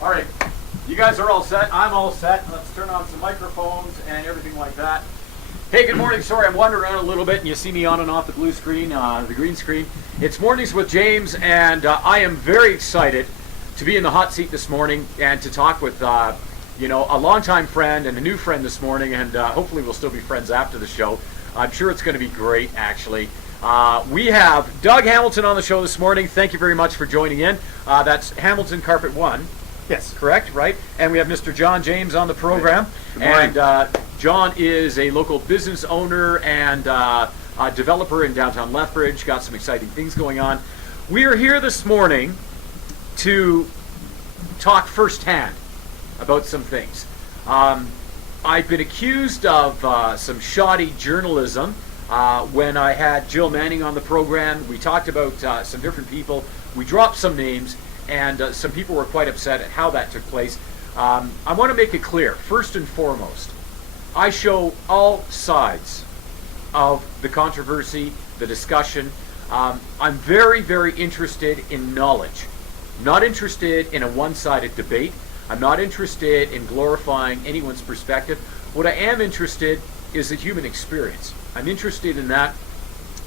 All right, you guys are all set. I'm all set. Let's turn on some microphones and everything like that. Hey, good morning. Sorry, I'm wandering around a little bit, and you see me on and off the blue screen, the green screen. It's Mornings with James, and I am very excited to be in the hot seat this morning and to talk with, a longtime friend and a new friend this morning, and hopefully we'll still be friends after the show. I'm sure it's going to be great, actually. We have Doug Hamilton on the show this morning. Thank you very much for joining in. That's Hamilton Carpet One. Yes. Correct, right? And we have Mr. John James on the program. Good morning. And John is a local business owner and a developer in downtown Lethbridge. Got some exciting things going on. We are here this morning to talk firsthand about some things. I've been accused of some shoddy journalism when I had Jill Manning on the program. We talked about some different people. We dropped some names, and some people were quite upset at how that took place. I want to make it clear, first and foremost, I show all sides of the controversy, the discussion. I'm very, very interested in knowledge. Not interested in a one-sided debate. I'm not interested in glorifying anyone's perspective. What I am interested is the human experience. I'm interested in that.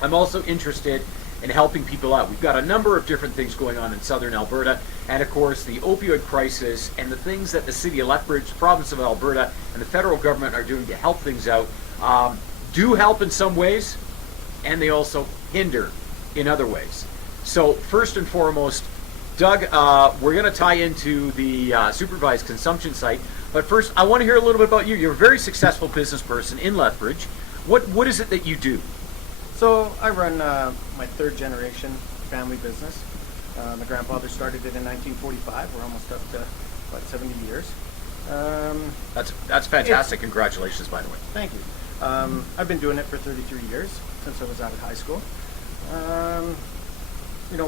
I'm also interested in helping people out. We've got a number of different things going on in southern Alberta, and of course the opioid crisis and the things that the city of Lethbridge, province of Alberta, and the federal government are doing to help things out do help in some ways, and they also hinder in other ways. So first and foremost, Doug, we're going to tie into the supervised consumption site, but first I want to hear a little bit about you. You're a very successful business person in Lethbridge. What is it that you do? So I run my third generation family business. My grandfather started it in 1945. We're almost up to about 70 years. That's fantastic. Congratulations, by the way. Thank you. I've been doing it for 33 years, since I was out of high school.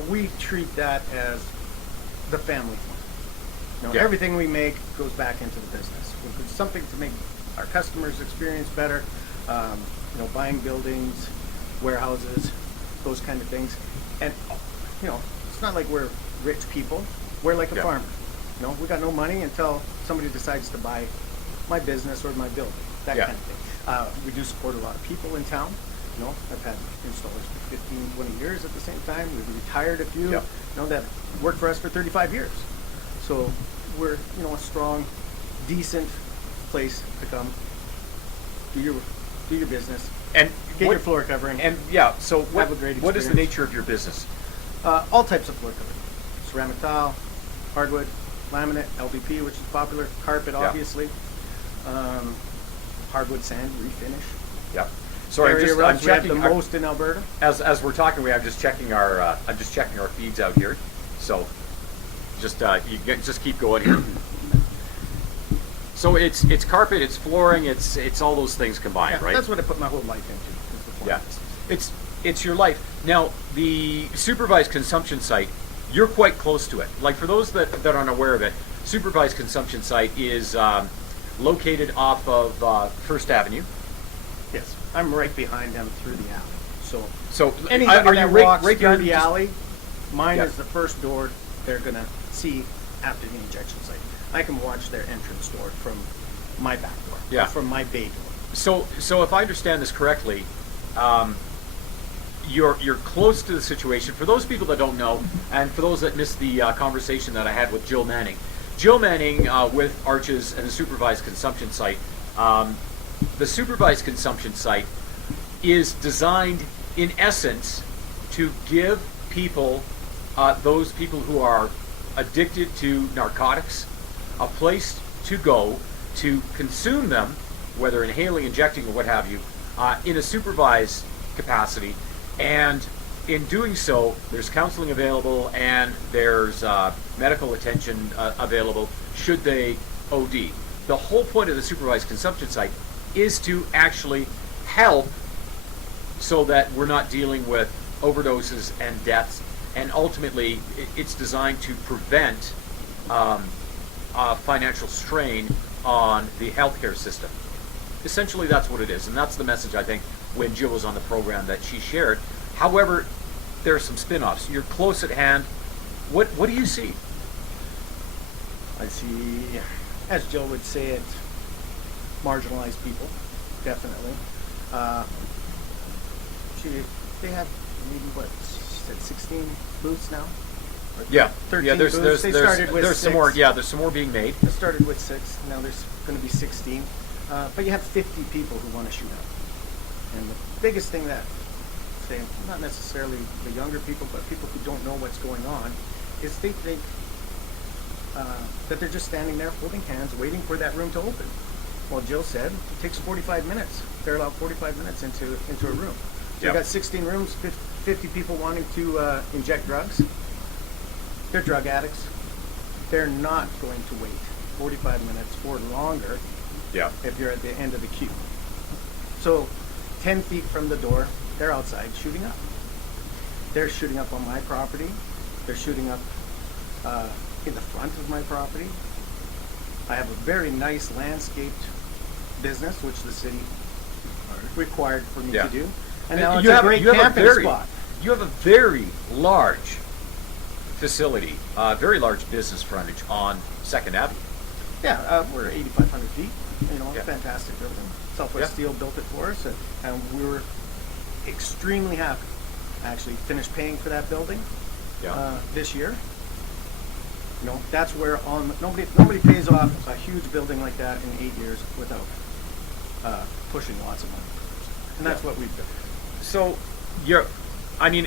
We treat that as the family fund. Yeah. Everything we make goes back into the business. If it's something to make our customers' experience better, buying buildings, warehouses, those kind of things. And, it's not like we're rich people. We're like a farmer. We got no money until somebody decides to buy my business or my building, that kind of thing. We do support a lot of people in town. I've had installers for 15, 20 years at the same time. We've retired a few, that worked for us for 35 years. So we're, a strong, decent place to come, do your business, And get your floor covering. And so Have a great what is the experience. nature of your business? All types of floor covering. Ceramic tile, hardwood, laminate, LVP, which is popular, carpet, obviously, hardwood sand, refinish. Yeah. Sorry, Area I'm rugs, we have checking the most in Alberta. as we're talking. I'm just checking our feeds out here. So just keep going here. So it's carpet, it's flooring, it's all those things combined, right? That's what I put my whole life into. Is the flooring business. It's your life. Now, the supervised consumption site, you're quite close to it. Like, for those that aren't aware of it, supervised consumption site is located off of First Avenue. Yes, I'm right behind them through the alley. So Anybody are that you walks right through behind the alley, mine Yep. is the first door they're gonna see after the injection site. I can watch their entrance door from my back door, or from my bay door. So if I understand this correctly, you're close to the situation. For those people that don't know, and for those that missed the conversation that I had with Jill Manning, with Arches and the supervised consumption site. The supervised consumption site is designed, in essence, to give people, those people who are addicted to narcotics, a place to go to consume them, whether inhaling, injecting, or what have you, in a supervised capacity. And in doing so, there's counseling available and there's medical attention available should they OD. The whole point of the supervised consumption site is to actually help so that we're not dealing with overdoses and deaths, and ultimately it's designed to prevent financial strain on the healthcare system. Essentially, that's what it is, and that's the message, I think, when Jill was on the program that she shared. However, there are some spin-offs. You're close at hand. What do you see? I see, as Jill would say it, marginalized people, definitely. Uh, they have maybe what, she said 16 booths now? Or Yeah. 13 Yeah. booths. They started with there's some 6. more. Yeah. There's some more being made. It started with 6. Now there's going to be 16. But you have 50 people who want to shoot up. And the biggest thing that, say, not necessarily the younger people, but people who don't know what's going on, is they think that they're just standing there holding hands, waiting for that room to open. Well, Jill said it takes 45 minutes. They're allowed 45 minutes into a room. So Yep. you've got 16 rooms, 50 people wanting to inject drugs. They're drug addicts. They're not going to wait 45 minutes or longer Yeah. if you're at the end of the queue. So 10 feet from the door, they're outside shooting up. They're shooting up on my property. They're shooting up in the front of my property. I have a very nice landscaped business, which the city required for me Yeah. to do. And now it's you a have, great you have camping a very, spot. You have a very large facility, very large business frontage on 2nd Avenue. Yeah, we're 8,500 feet. You know, Yeah. fantastic building. Southwest Yeah. Steel built it for us, and we were extremely happy. Actually, finished paying for that building this year. You know, that's where nobody pays off a huge building like that in 8 years without pushing lots of money. And that's what we've done. So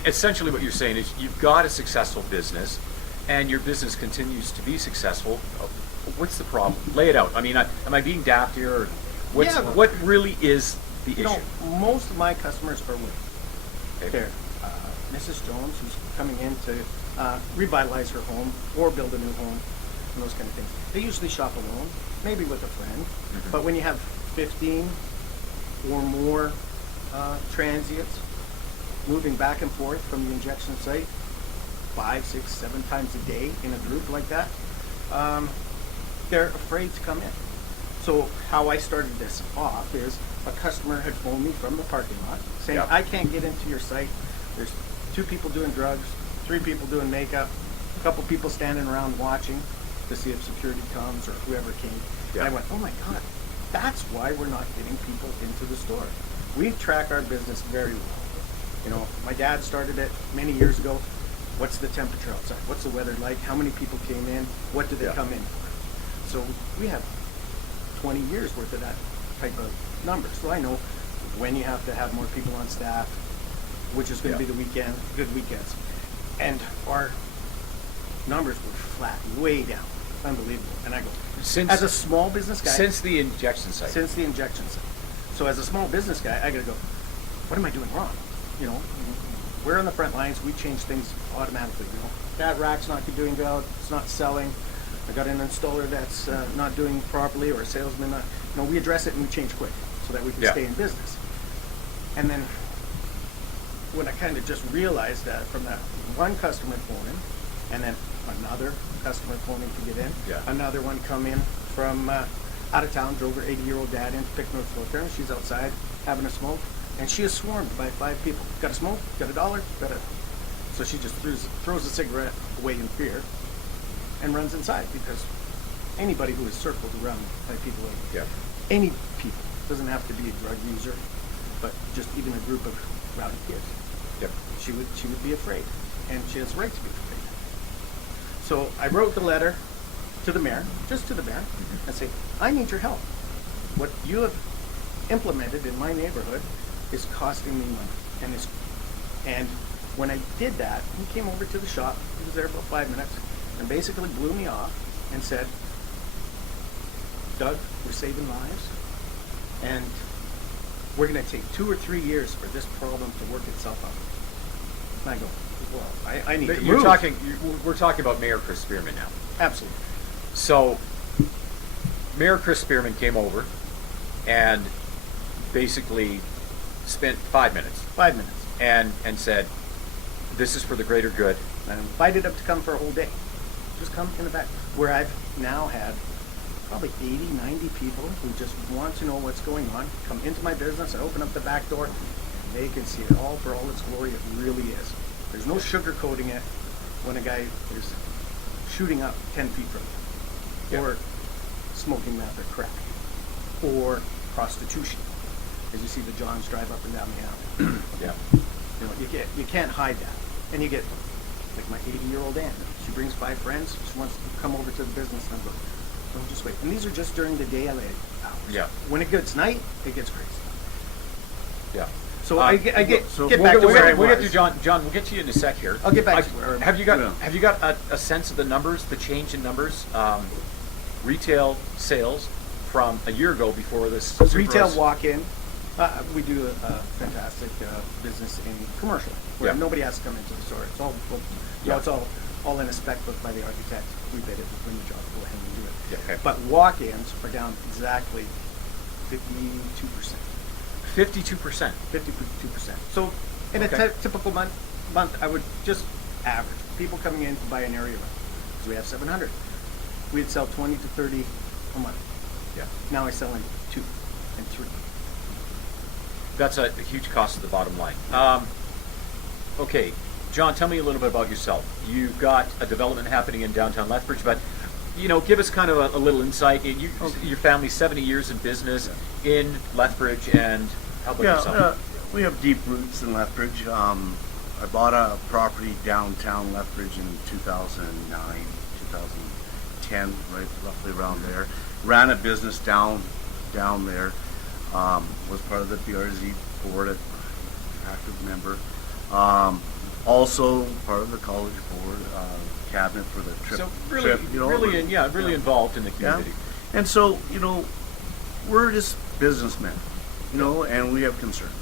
essentially what you're saying is you've got a successful business and your business continues to be successful. What's the problem? Lay it out. I mean, am I being daft here? Or what really is the issue? You know, most of my customers are women. Okay. They're Mrs. Jones, who's coming in to revitalize her home or build a new home and those kind of things. They usually shop alone, maybe with a friend. Mhm. But when you have 15 or more transients moving back and forth from the injection site 5, 6, 7 times a day in a group like that, they're afraid to come in. So how I started this off is a customer had phoned me from the parking lot saying, Yeah. I can't get into your site. There's 2 people doing drugs, 3 people doing makeup, a couple people standing around watching to see if security comes or whoever came. Yeah. And I went, oh my God, that's why we're not getting people into the store. We track our business very well. You know, my dad started it many years ago. What's the temperature outside? What's the weather like? How many people came in? What did they Yeah. come in for? So we have 20 years worth of that type of number. So I know when you have to have more people on staff, which is going to Yeah. be good weekends. And our numbers were flat, way down. Unbelievable. And I go, as a small business guy, Since the injection site. since the injection site. So as a small business guy, I gotta go, what am I doing wrong? You know, we're on the front lines, we change things automatically, you know. That rack's not doing well, it's not selling. I got an installer that's not doing properly, or a salesman not, you know, we address it and we change quick so that we can Yeah. stay in business. And then when I kind of just realized that from that one customer phoning, and then another customer phoning to get in, Yeah. another one come in from out of town, drove her 80-year-old dad in to pick North Filter. She's outside having a smoke, and she is swarmed by 5 people. Got a smoke? Got a dollar? So she just throws the cigarette away in fear and runs inside, because anybody who is circled around by people, Yeah. any people, doesn't have to be a drug user, but just even a group of rowdy kids, Yep. she would be afraid, and she has a right to be afraid. So I wrote the letter to the mayor, just to the mayor, and say, I need your help. What you have implemented in my neighborhood is costing me money, and when I did that, he came over to the shop. He was there about 5 minutes, and basically blew me off and said, Doug, we're saving lives, and we're going to take 2 or 3 years for this problem to work itself out. And I go, well, I need to move. We're talking about Mayor Chris Spearman now. Absolutely. So, Mayor Chris Spearman came over and basically spent 5 minutes 5 minutes. and said, this is for the greater good. And I'm invited up to come for a whole day. Just come in the back, where I've now had probably 80, 90 people who just want to know what's going on, come into my business, I open up the back door, and they can see it all for all its glory. It really is. There's no sugarcoating it when a guy is shooting up 10 feet from you. Yeah. or smoking meth or crack, or prostitution. As you see the Johns drive up and down the alley. Yeah. You know, you can't hide that. And you get, like my 80-year-old aunt, she brings 5 friends, she wants to come over to the business, and I go, no, just wait. And these are just during the day hours. Yeah. When it gets night, it gets crazy. Yeah. So I get back We'll to where I we'll get was. to John, we'll get to you in a sec here. I'll get back to where Have you got Yeah. Have you got a sense of the numbers, the change in numbers, retail sales from a year ago before this? Retail Superos- walk-in. We do a fantastic business in commercial where Yeah. nobody has to come into the store. It's all booked. You know, it's all in a spec book by the architect. We bid it, we win the job, go ahead and do it. Yeah, okay. But walk-ins are down exactly 52%. 52%. 52%. So in Okay. a typical month, I would just average people coming in to buy an area rental because we have 700. We'd sell 20 to 30 a month. Yeah. Now I sell in 2 and 3. That's a huge cost to the bottom line. Okay, John, tell me a little bit about yourself. You've got a development happening in downtown Lethbridge, but give us kind of a little insight. Your family's 70 years in business in Lethbridge, and how about yourself? We have deep roots in Lethbridge. I bought a property downtown Lethbridge in 2009, 2010, right, roughly around there. Ran a business down there. Was part of the BRZ board, active member. Also part of the college board, cabinet for the trip. So really, trip, really involved in the Yeah. community. And so, we're just businessmen, and we have concerns.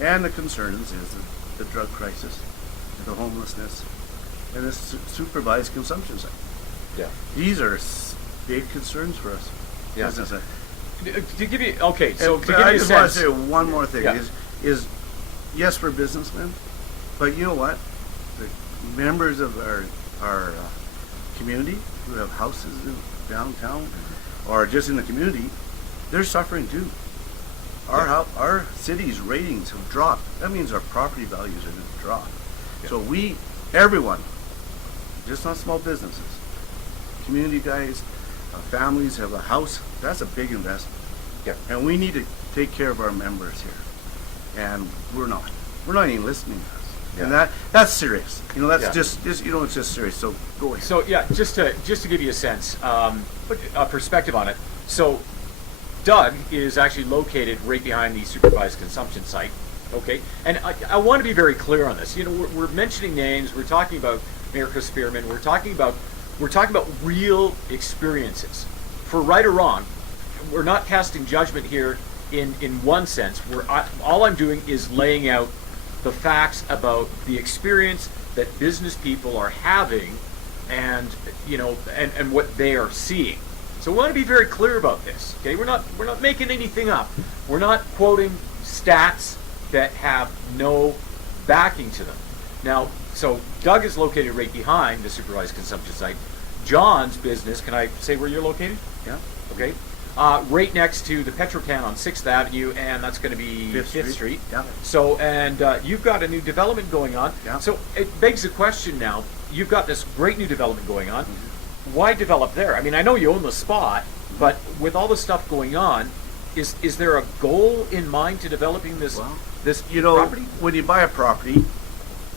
And the concerns is the drug crisis, the homelessness, and the supervised consumption side. Yeah. These are big concerns for us. Yeah. Business. To give you so And to give I you a just want to sense. say one more thing Yeah. is yes, we're businessmen, but you know what? The members of our community who have houses in downtown or just in the community, they're suffering too. Our city's ratings have dropped. That means our property values are going to drop. Yeah. So everyone, just not small businesses, community guys, families have a house. That's a big investment. Yeah. And we need to take care of our members here. And we're not. We're not even listening to us. Yeah. And that's serious. That's Yeah. just it's just serious. So go ahead. So yeah, just to give you a sense, a perspective on it. So Doug is actually located right behind the supervised consumption site. Okay, and I want to be very clear on this. We're mentioning names. We're talking about Mayor Chris Spearman. We're talking about real experiences. For right or wrong, we're not casting judgment here in one sense. All I'm doing is laying out the facts about the experience that business people are having, and and what they are seeing. So we want to be very clear about this. Okay, we're not making anything up. We're not quoting stats that have no backing to them. Now, so Doug is located right behind the supervised consumption site. John's business, can I say where you're located? Yeah. Okay. Right next to the Petrocan on 6th Avenue, and that's going to be Fifth 5th Street. Yeah. So, and you've got a new development going on. Yeah. So it begs the question now, you've got this great new development going on. Mm-hmm. Why develop there? I mean, I know you own the spot, but with all the stuff going on, is there a goal in mind to developing this Well, this You know, property? when you buy a property,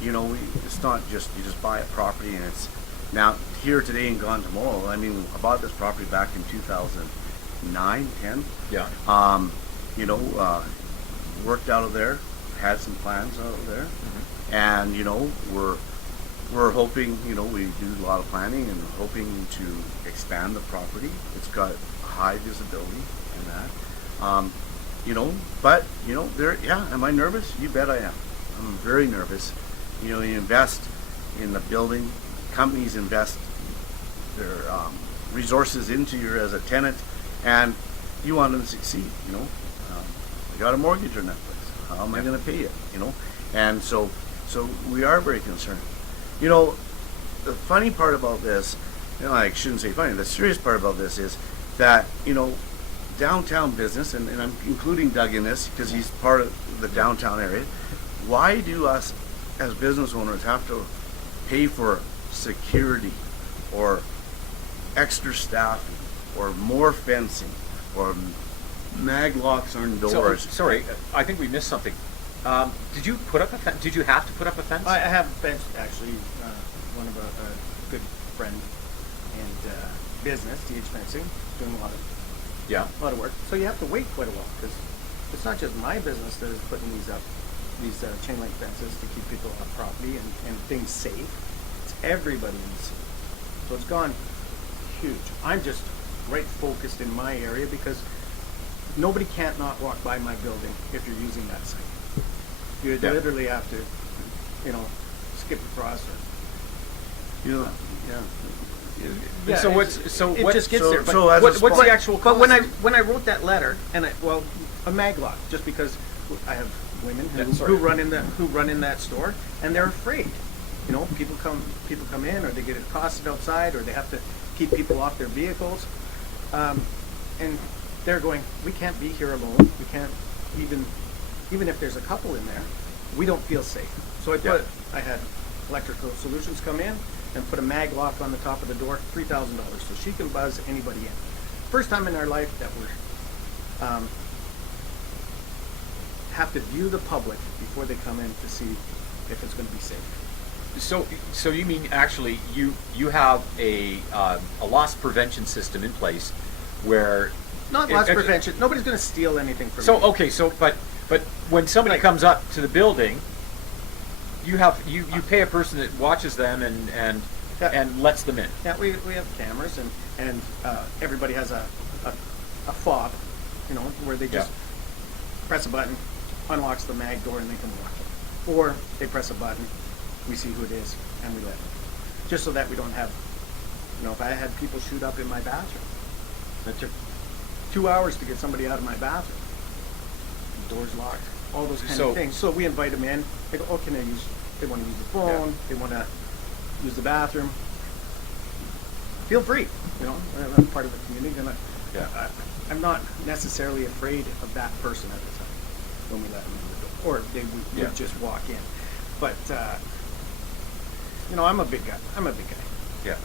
it's not just you just buy a property and it's now here today and gone tomorrow. I mean, I bought this property back in 2009, 10. Yeah. Worked out of there, had some plans out of there, Mm-hmm. and we're hoping, we do a lot of planning and hoping to expand the property. It's got high visibility and that. But am I nervous? You bet I am. I'm very nervous. You invest in the building, companies invest their resources into you as a tenant, and you want them to succeed. I got a mortgage on that place. How am I going to pay it? And so we are very concerned. The funny part about this, I shouldn't say funny. The serious part about this is that downtown business, and I'm including Doug in this because he's part of the downtown area. Why do us as business owners have to pay for security or extra staffing or more fencing or mag locks on doors. Sorry, I think we missed something. Did you put up a fence? Did you have to put up a fence? I have a fence, actually, one of a good friend and business, DH Fencing, doing a lot of work. So you have to wait quite a while, because it's not just my business that is putting these up, these chain link fences to keep people off property and things safe. It's everybody in the city. So it's gone huge. I'm just right focused in my area, because nobody can't not walk by my building if you're using that site. You literally have to, skip across or, You know, Yeah, So it what? just gets there. But so as a what's spot- the actual But cost? when I wrote that letter, and a mag lock, just because I have women who run in that store, and they're afraid. People come in, or they get accosted outside, or they have to keep people off their vehicles, and they're going, we can't be here alone. We can't even if there's a couple in there, we don't feel safe. So I had Electrical Solutions come in and put a mag lock on the top of the door, $3,000, so she can buzz anybody in. First time in our life that we're have to view the public before they come in to see if it's going to be safe. So you mean actually you have a loss prevention system in place where Not loss prevention. Nobody's going to steal anything from So you. okay, but when somebody comes up to the building, you pay a person that watches them and lets them in. Yeah, we have cameras, and everybody has a fob, where they just press a button, unlocks the mag door, and they can walk in. Or they press a button, we see who it is, and we let them. Just so that we don't have, if I had people shoot up in my bathroom, it took 2 hours to get somebody out of my bathroom. The door's locked. All those kind of things. So we invite them in. They go, they want to use the phone. They want to use the bathroom. Feel free. I'm part of the community, and I'm not necessarily afraid of that person at the time when we let them in the door, or they would just walk in. But I'm a big guy. Yeah.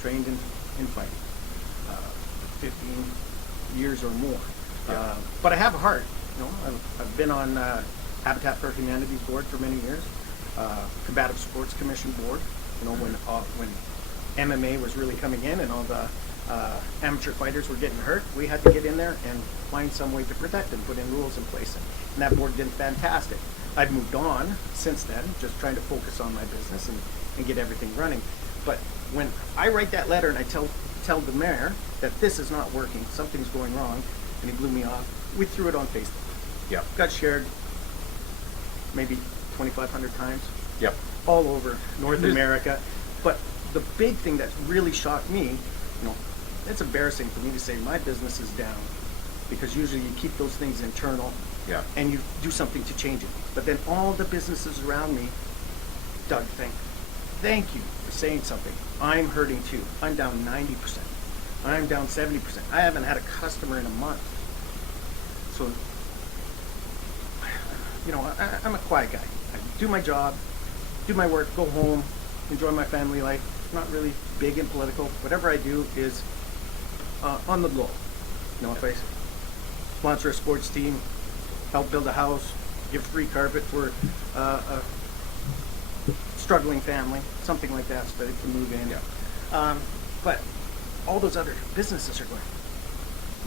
Trained in fighting, 15 years or more. Yeah. But I have a heart. I've been on Habitat for Humanity's board for many years, Combative Sports Commission board. When MMA was really coming in and all the amateur fighters were getting hurt, we had to get in there and find some way to protect them, put in rules in place, and that board did fantastic. I've moved on since then, just trying to focus on my business and get everything running. But when I write that letter and I tell the mayor that this is not working, something's going wrong, and he blew me off, we threw it on Facebook. Yeah. Got shared maybe 2,500 times. Yep. All over North America. But the big thing that really shocked me, it's embarrassing for me to say my business is down, because usually you keep those things internal and you do something to change it. But then all the businesses around me, Doug, thank you for saying something. I'm hurting too. I'm down 90%. I'm down 70%. I haven't had a customer in a month. So, I'm a quiet guy. I do my job, do my work, go home, enjoy my family life. Not really big in political. Whatever I do is on the low. If I sponsor a sports team, help build a house, give free carpet for a struggling family, something like that, so they can move in. Yeah. But all those other businesses are going,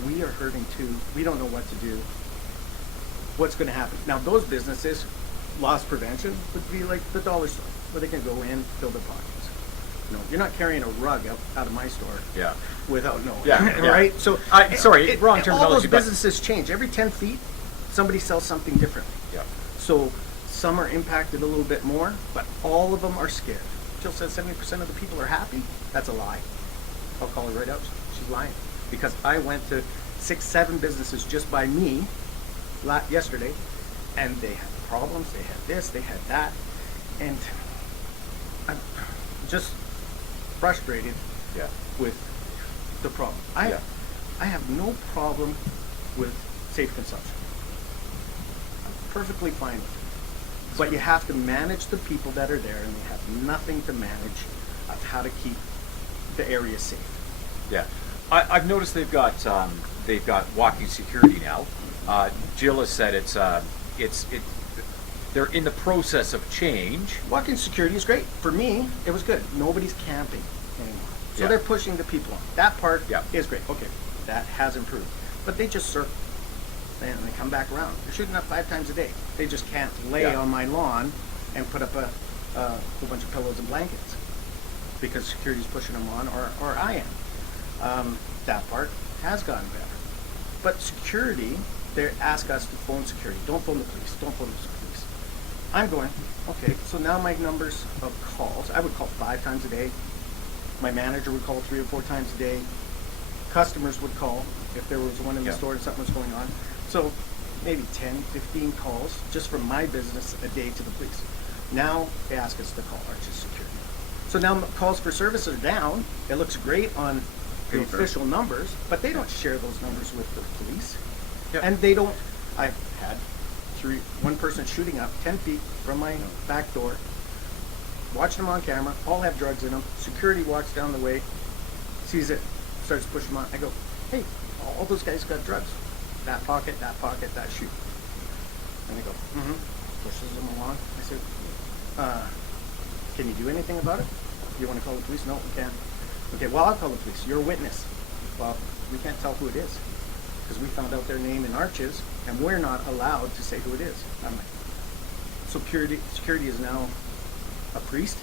we are hurting too. We don't know what to do. What's going to happen? Now, those businesses, loss prevention would be like the dollar store, where they can go in, fill their pockets. You're not carrying a rug out of my store without knowing. Yeah. Right? So, wrong terminology. All those but- businesses change. Every 10 feet, somebody sells something differently. Yeah. So some are impacted a little bit more, but all of them are scared. Jill says 70% of the people are happy. That's a lie. I'll call her right out. She's lying. Because I went to 6-7 businesses just by me yesterday, and they had problems. They had this, they had that, and I'm just frustrated with the problem. I have no problem with safe consumption. I'm perfectly fine with it. But you have to manage the people that are there, and they have nothing to manage of how to keep the area safe. Yeah, I've noticed they've got walking security now. Jill has said they're in the process of change. Walk-in security is great. For me, it was good. Nobody's camping anymore. So Yeah. they're pushing the people on. That part Yeah. is great. Okay, that has improved. But they just circle. And they come back around. They're shooting up 5 times a day. They just can't lay Yeah. on my lawn and put up a whole bunch of pillows and blankets because security's pushing them on, or I am. That part has gotten better. But security, they ask us to phone security. Don't phone the police. Don't phone the police. I'm going, okay, so now my numbers of calls, I would call 5 times a day. My manager would call 3 or 4 times a day. Customers would call if there was one in the Yeah. store and something was going on. So maybe 10, 15 calls just from my business a day to the police. Now they ask us to call Arches Security. So now calls for service are down. It looks great on the Paper. official numbers, but they don't share those numbers with the police. Yep. And they don't, I've had one person shooting up 10 feet from my back door, watching them on camera, all have drugs in them. Security walks down the way, sees it, starts pushing them on. I go, hey, all those guys got drugs. That pocket, that shoot. And they go, pushes them along. I said, can you do anything about it? You want to call the police? No, we can't. Okay, well, I'll call the police. You're a witness. Well, we can't tell who it is because we found out their name in Arches, and we're not allowed to say who it is. I'm like, so security is now a priest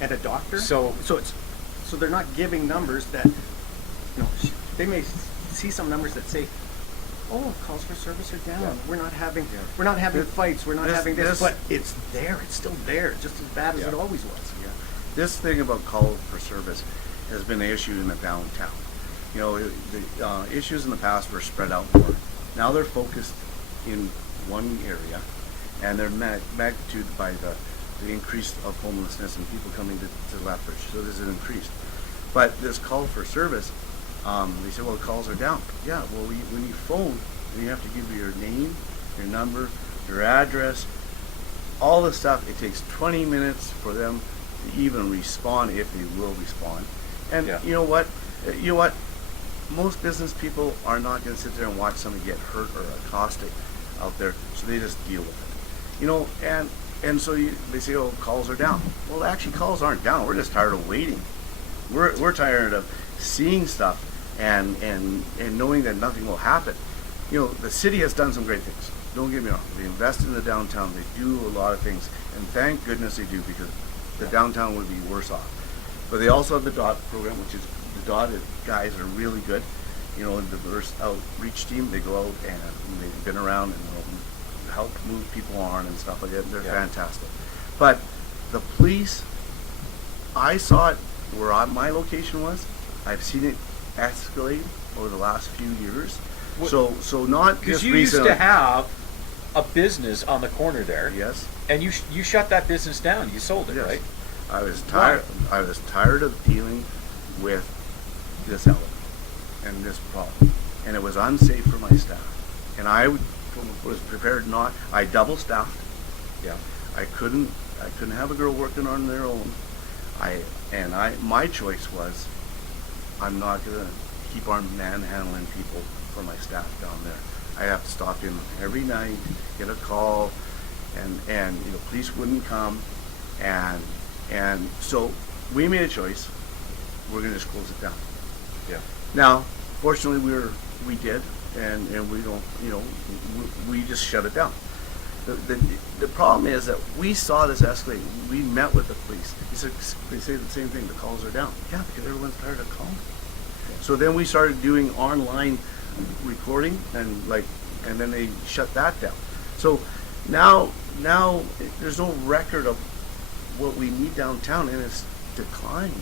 and a doctor. So they're not giving numbers that, they may see some numbers that say, oh, calls for service are down. Yeah. We're not having This- fights. We're not this- having this, this- but it's there. It's still there, just as bad as Yeah. it always was. Yeah. This thing about call for service has been an issue in the downtown. The issues in the past were spread out more. Now they're focused in one area, and they're magnitude by the increase of homelessness and people coming to Lethbridge. So there's an increase. But this call for service, they say, well, calls are down. Yeah, well, when you phone, then you have to give your name, your number, your address, all the stuff. It takes 20 minutes for them to even respond, if they will respond. And Yeah. you know what? Most business people are not going to sit there and watch somebody get hurt or accosted out there, so they just deal with it. And so they say, oh, calls are down. Well, actually, calls aren't down. We're just tired of waiting. We're tired of seeing stuff and knowing that nothing will happen. The city has done some great things. Don't get me wrong. They invested in the downtown. They do a lot of things, and thank goodness they do, because the downtown would be worse off. But they also have the DOT program, which is the DOT guys are really good. The diverse outreach team, they go out and they've been around and they'll help move people on and stuff like that. They're Yeah. fantastic. But the police, I saw it where my location was. I've seen it escalate over the last few years. What- So not Because just you used recently. to have a business on the corner there, Yes. and you shut that business down. You sold it, Yes. right? I was tired. I was tired of dealing with this element and this problem, and it was unsafe for my staff. And I was prepared not. I double staffed. Yeah. I couldn't have a girl working on their own. My choice was, I'm not gonna keep on manhandling people for my staff down there. I have to stop in every night, get a call, and police wouldn't come, and so we made a choice. We're gonna just close it down. Yeah. Now, fortunately, we did, and we don't, we just shut it down. The problem is that we saw this escalate. We met with the police. They say the same thing. The calls are down. Yeah, because everyone's tired of calling. So then we started doing online recording, and then they shut that down. So now there's no record of what we need downtown, and it's declined.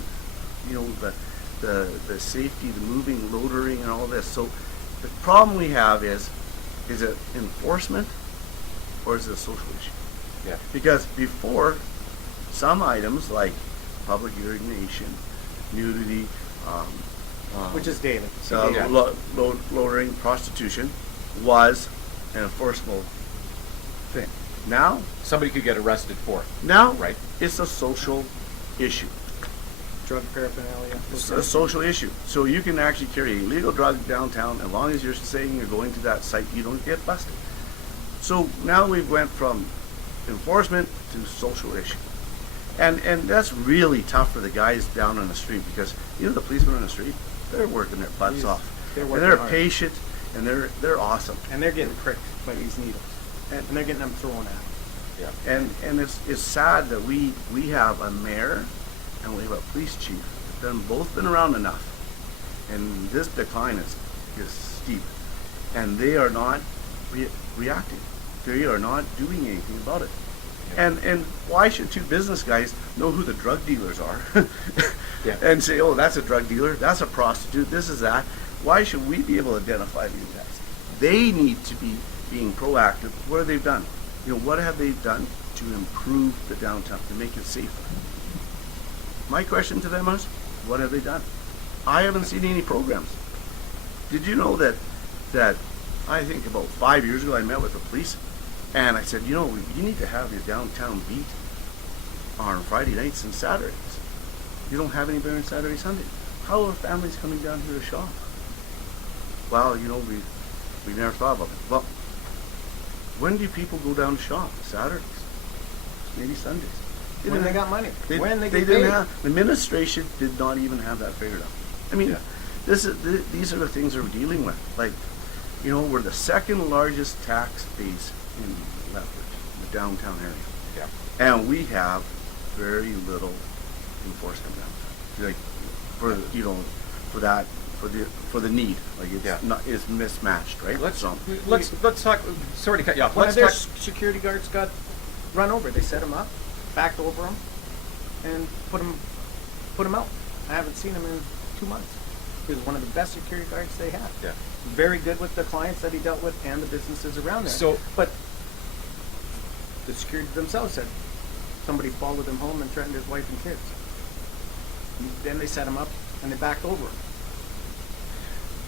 The safety, the moving, loitering, and all this. So the problem we have is it enforcement, or is it a social issue? Yeah. Because before, some items like public urination, nudity, Which is daily. Yeah. loitering, prostitution, was an enforceable thing. Now Somebody could get arrested for it. Now, Right. it's a social issue. drug paraphernalia. It's a social issue. So you can actually carry illegal drugs downtown as long as you're saying you're going to that site, you don't get busted. So now we've went from enforcement to social issue. And that's really tough for the guys down on the street because, you know, the policemen on the street, they're working their butts Jeez, off. they're And working they're hard. patient and they're awesome. And they're getting pricked by these needles. And they're getting them thrown at them. Yeah. And it's sad that we have a mayor and we have a police chief. They've both been around enough. And this decline is steep. And they are not reacting. They are not doing anything about it. Yeah. And why should two business guys know who the drug dealers are? Yeah. And say, oh, that's a drug dealer, that's a prostitute, this is that. Why should we be able to identify these guys? They need to be being proactive. What have they done? You know, what have they done to improve the downtown, to make it safer? My question to them is, what have they done? I haven't seen any programs. Did you know that I think about 5 years ago I met with the police and I said, you know, you need to have your downtown beat on Friday nights and Saturdays. You don't have anybody on Saturday, Sunday. How are families coming down here to shop? Well, you know, we never thought about it. Well, when do people go down to shop? Saturdays, maybe Sundays. When they got money. When they get didn't paid. have. The administration did not even have that figured out. I mean, Yeah. these are the things we're dealing with. Like, you know, we're the second largest tax base in Lethbridge, the downtown area, Yeah. and we have very little enforcement downtown. Like, for you know, for the need. Like it's Yeah. not it's mismatched, right? Let's So, let's talk. Sorry to cut you off. One Let's of their talk. security guards got run over. They set him up, backed over him, and put him out. I haven't seen him in 2 months. He was one of the best security guards they had. Yeah. Very good with the clients that he dealt with and the businesses around there. So- but the security themselves said somebody followed him home and threatened his wife and kids. And then they set him up and they backed over him.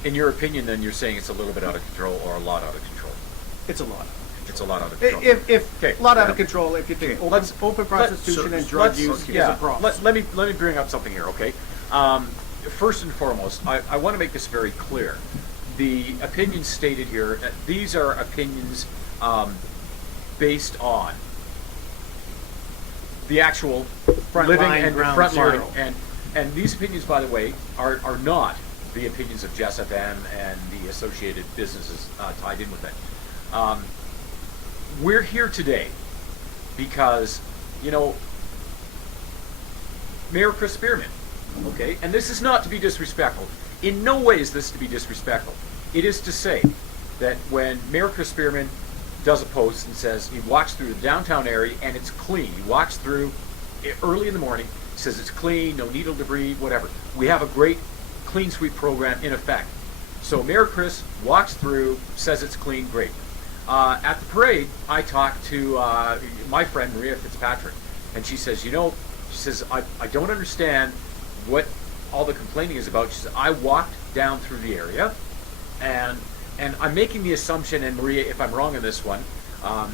In your opinion, then you're saying it's a little bit out of control or a lot out of control. It's a lot. It's a lot out of control. If Okay. a lot out Yeah. of control, if you think Okay, open, let's- open prostitution let's- and drug Let's- use yeah, is a problem. Let me bring up something here, okay? First and foremost, I want to make this very clear. The opinions stated here, these are opinions based on the actual Front living line, and ground front zero. line. And these opinions, by the way, are not the opinions of Jess FM and the associated businesses tied in with it. We're here today because, you know, Mayor Chris Spearman, okay, and this is not to be disrespectful. In no way is this to be disrespectful. It is to say that when Mayor Chris Spearman does a post and says he walks through the downtown area and it's clean, he walks through early in the morning, says it's clean, no needle debris, whatever. We have a great clean sweep program in effect. So Mayor Chris walks through, says it's clean, great. At the parade, I talked to my friend Maria Fitzpatrick, and she says, you know, she says, I don't understand what all the complaining is about. She says, I walked down through the area, and I'm making the assumption, and Maria, if I'm wrong on this one,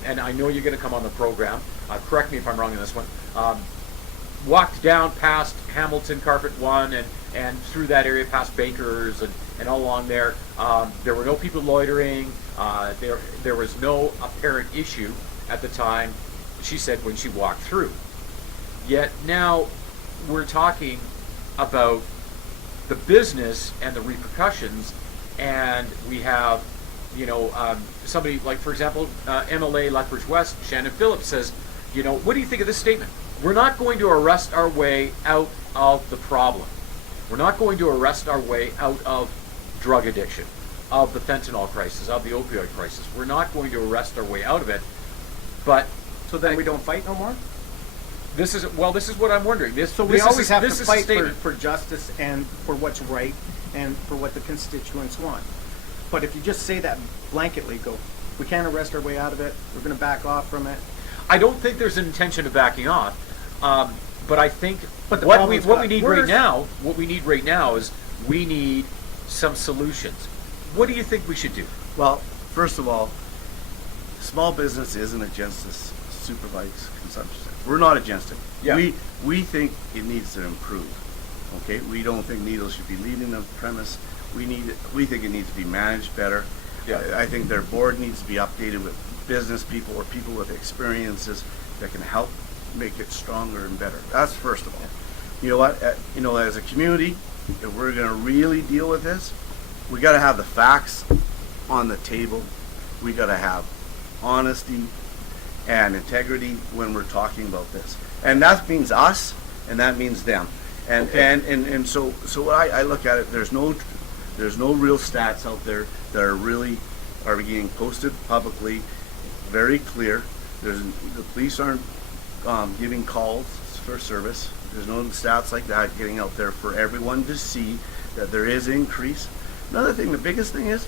and I know you're going to come on the program, correct me if I'm wrong on this one, walked down past Hamilton Carpet 1 and through that area past Baker's and all along there. There were no people loitering. There was no apparent issue at the time, she said, when she walked through. Yet now we're talking about the business and the repercussions, and we have, you know, somebody like, for example, MLA Lethbridge West, Shannon Phillips says, you know, what do you think of this statement? We're not going to arrest our way out of the problem. We're not going to arrest our way out of drug addiction, of the fentanyl crisis, of the opioid crisis. We're not going to arrest our way out of it. But So then we don't fight no more? this is what I'm wondering. So we always have to this is a fight statement. for justice and for what's right and for what the constituents want. But if you just say that blanketly, go, we can't arrest our way out of it, we're going to back off from it. I don't think there's an intention of backing off, but I think But the what we problem's need got right worse. now, what we need right now is we need some solutions. What do you think we should do? well, first of all, small business isn't against this supervised consumption tax. We're not against it. Yeah. We think it needs to improve. Okay, we don't think needles should be leaving the premise. We think it needs to be managed better. Yeah. I think their board needs to be updated with business people or people with experiences that can help make it stronger and better. That's first of all. You know what? As a community, if we're going to really deal with this, we got to have the facts on the table. We got to have honesty and integrity when we're talking about this, and that means us, and that means them. And Okay. so what I look at it, there's no real stats out there that are being posted publicly, very clear. The police aren't giving calls for service. There's no stats like that getting out there for everyone to see that there is increase. Another thing, the biggest thing is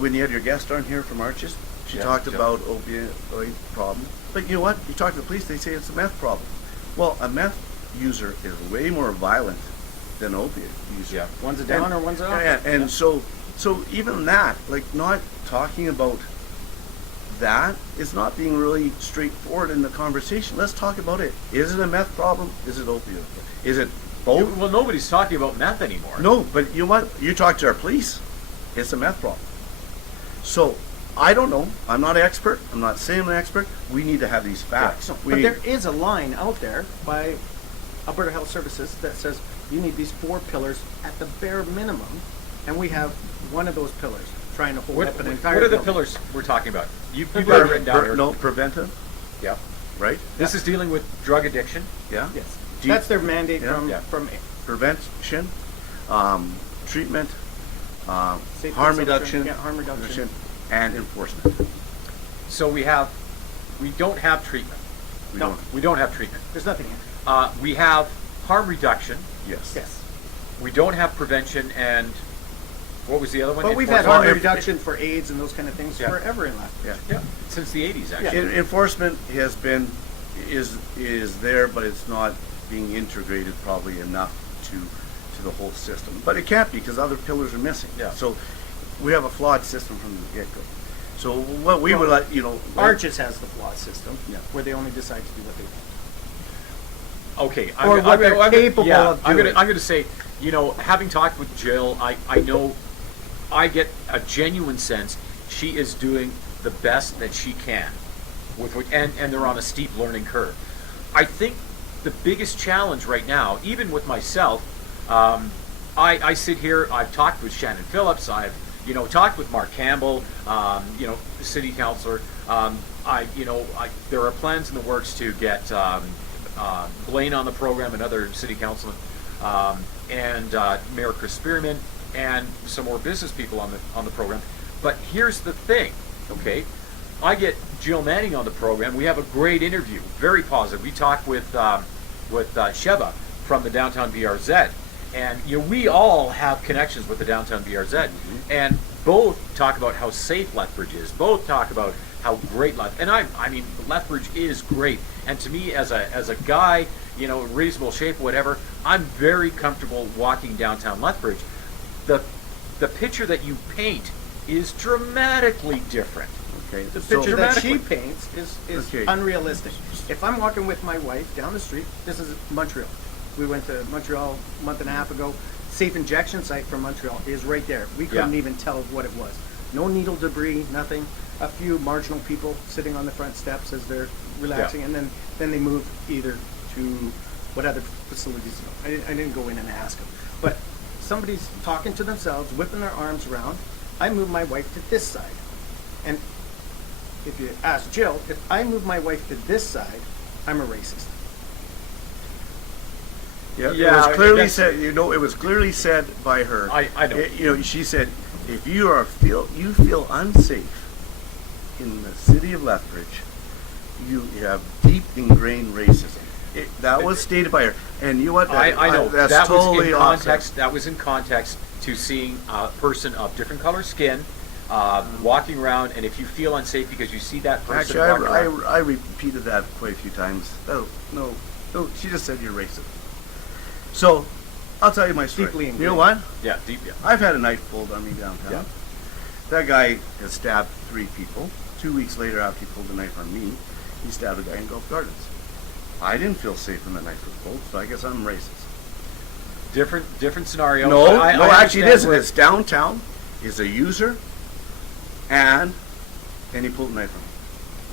when you had your guest on here from Arches, she Yeah, talked yeah. about opioid problem. But you know what? You talk to the police, they say it's a meth problem. Well, a meth user is way more violent than an opiate user. Yeah. One's a down or one's a up. And so even that, like not talking about that is not being really straightforward in the conversation. Let's talk about it. Is it a meth problem? Is it opioid? Is it both? Well, nobody's talking about meth anymore. No, but you know what? You talk to our police, it's a meth problem. So, I don't know. I'm not an expert. I'm not saying I'm an expert. We need to have these facts. No, We but need- there is a line out there by Alberta Health Services that says you need these 4 pillars at the bare minimum, and we have one of those pillars trying to hold What, up an what entire are the building. pillars we're talking about? You've got it written down here. No, preventive, Yeah. right? This is dealing with drug addiction. Yeah. Yes, Do you- that's their mandate Yeah. from Yeah. from Prevention, treatment, safe harm consumption, reduction, yeah, harm reduction. and enforcement. So we don't have treatment. We No. don't. We don't have treatment. There's nothing in. We have harm reduction. Yes. Yes, We don't have prevention, and what was the other one? but we've had Enforcement. harm reduction for AIDS and those kind of things Yeah. forever in Lethbridge. Yeah. Yeah, since the 80s, actually. Enforcement is there, but it's not being integrated probably enough to the whole system. But it can't be because other pillars are missing. Yeah. So we have a flawed system from the get-go. So what we would like, Arches has the flawed system, Yeah. where they only decide to do what they want. Okay, Or what they're capable of I'm doing. gonna say, having talked with Jill, I know, I get a genuine sense she is doing the best that she can, and they're on a steep learning curve. I think the biggest challenge right now, even with myself, I sit here. I've talked with Shannon Phillips. I've talked with Mark Campbell. The city councilor. There are plans in the works to get Blaine on the program, another city councilman, and Mayor Chris Spearman, and some more business people on the program. But here's the thing, okay? I get Jill Manning on the program. We have a great interview, very positive. We talked with Sheva from the Downtown BRZ, and we all have connections with the Downtown BRZ, and both talk about how safe Lethbridge is. Both talk about how great Lethbridge is great. And to me, as a guy, in reasonable shape, whatever, I'm very comfortable walking downtown Lethbridge. The picture that you paint is dramatically different. Okay. The so- picture that she dramatically. paints is Okay. unrealistic. If I'm walking with my wife down the street, this is Montreal. We went to Montreal a month and a half ago. Safe injection site from Montreal is right there. We couldn't Yeah. even tell what it was. No needle debris, nothing. A few marginal people sitting on the front steps as they're relaxing, and then they move either to what other facilities. I didn't go in and ask them, but somebody's talking to themselves, whipping their arms around. I move my wife to this side, and if you ask Jill, if I move my wife to this side, I'm a racist. Yeah, Yeah, it was clearly that's- said. It was clearly said by her. I know. She said, if you feel unsafe in the city of Lethbridge, you have deep ingrained racism. That was stated by her, and you know what? I know That's that was totally in offset. context. That was in context to seeing a person of different color skin walking around, and if you feel unsafe because you see that person Actually, walking around, I repeated that quite a few times. Oh, no, she just said you're racist. So, I'll tell you my story. Deeply You know what? yeah, deep, yeah. I've had a knife pulled on me downtown. Yeah. That guy has stabbed 3 people. 2 weeks later, after he pulled the knife on me, he stabbed a guy in Gulf Gardens. I didn't feel safe when the knife was pulled, so I guess I'm racist. different scenario. No, But no, I actually it understand isn't. where- It's downtown, is a user, and he pulled a knife on me.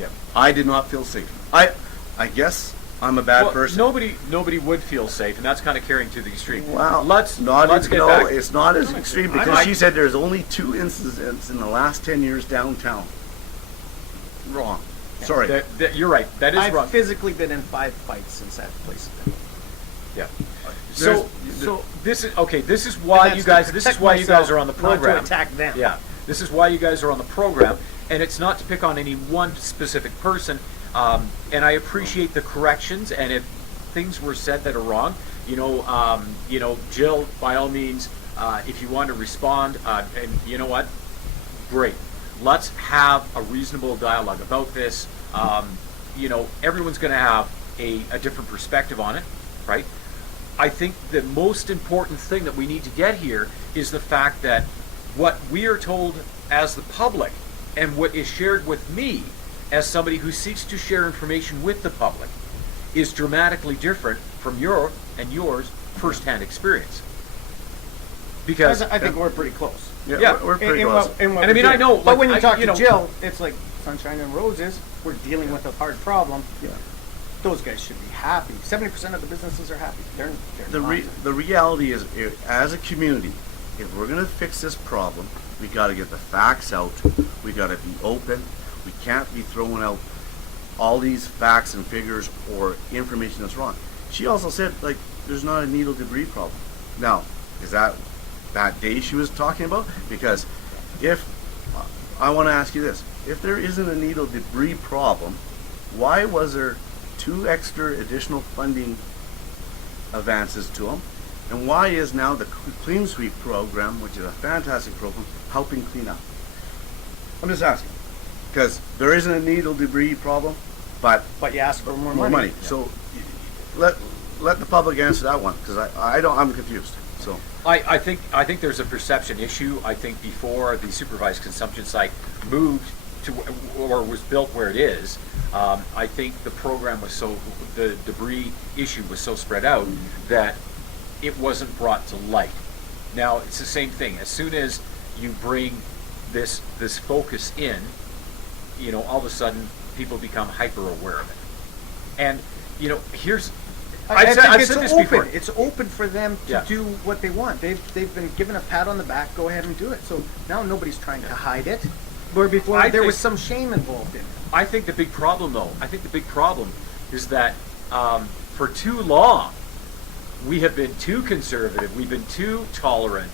Yeah. I did not feel safe. I guess I'm a bad Well, person. Nobody would feel safe, and that's kind of carrying to the extreme. Well, let's not get no, back. it's not as extreme I- because I- she said there's only 2 incidents in the last 10 years downtown. Wrong. Sorry. You're right. That is I've wrong. physically been in 5 fights since that place has been. Yeah. There's- So this is okay. This is why And you that's guys. to This is protect why you guys myself, are on the not to program. attack them. Yeah. This is why you guys are on the program, and it's not to pick on any one specific person. And I appreciate the corrections, and if things were said that are wrong, Jill, by all means, if you want to respond, and you know what, great. Let's have a reasonable dialogue about this. Everyone's going to have a different perspective on it, right? I think the most important thing that we need to get here is the fact that what we are told as the public and what is shared with me as somebody who seeks to share information with the public is dramatically different from your and yours firsthand experience. Because I think we're pretty close. yeah. we're pretty In close. what- in what And I we mean, do. I know, But like, when you talk you to know- Jill, it's like sunshine and roses. We're dealing with a hard problem. Yeah. Those guys should be happy. 70% of the businesses are happy. They're not. The reality is, as a community, if we're going to fix this problem, we got to get the facts out. We got to be open. We can't be throwing out all these facts and figures or information that's wrong. She also said, like, there's not a needle debris problem. Now, is that day she was talking about? Because if, I want to ask you this, if there isn't a needle debris problem, why was there 2 extra additional funding advances to them? And why is now the Clean Sweep program, which is a fantastic program, helping clean up? I'm just asking. Because there isn't a needle debris problem, but But you ask for more more money. money. So let the public answer that one, because I'm confused. So I think there's a perception issue. I think before the supervised consumption site moved to or was built where it is, I think the program was the debris issue was so spread out that it wasn't brought to light. Now it's the same thing. As soon as you bring this focus in, all of a sudden people become hyper aware of it. And here's I think I've it's said this open. before. It's open for them to Yeah. do what they want. They've been given a pat on the back. Go ahead and do it. So now nobody's trying to hide it. Where before I there was think- some shame involved in it. I think the big problem, though, is that for too long we have been too conservative. We've been too tolerant.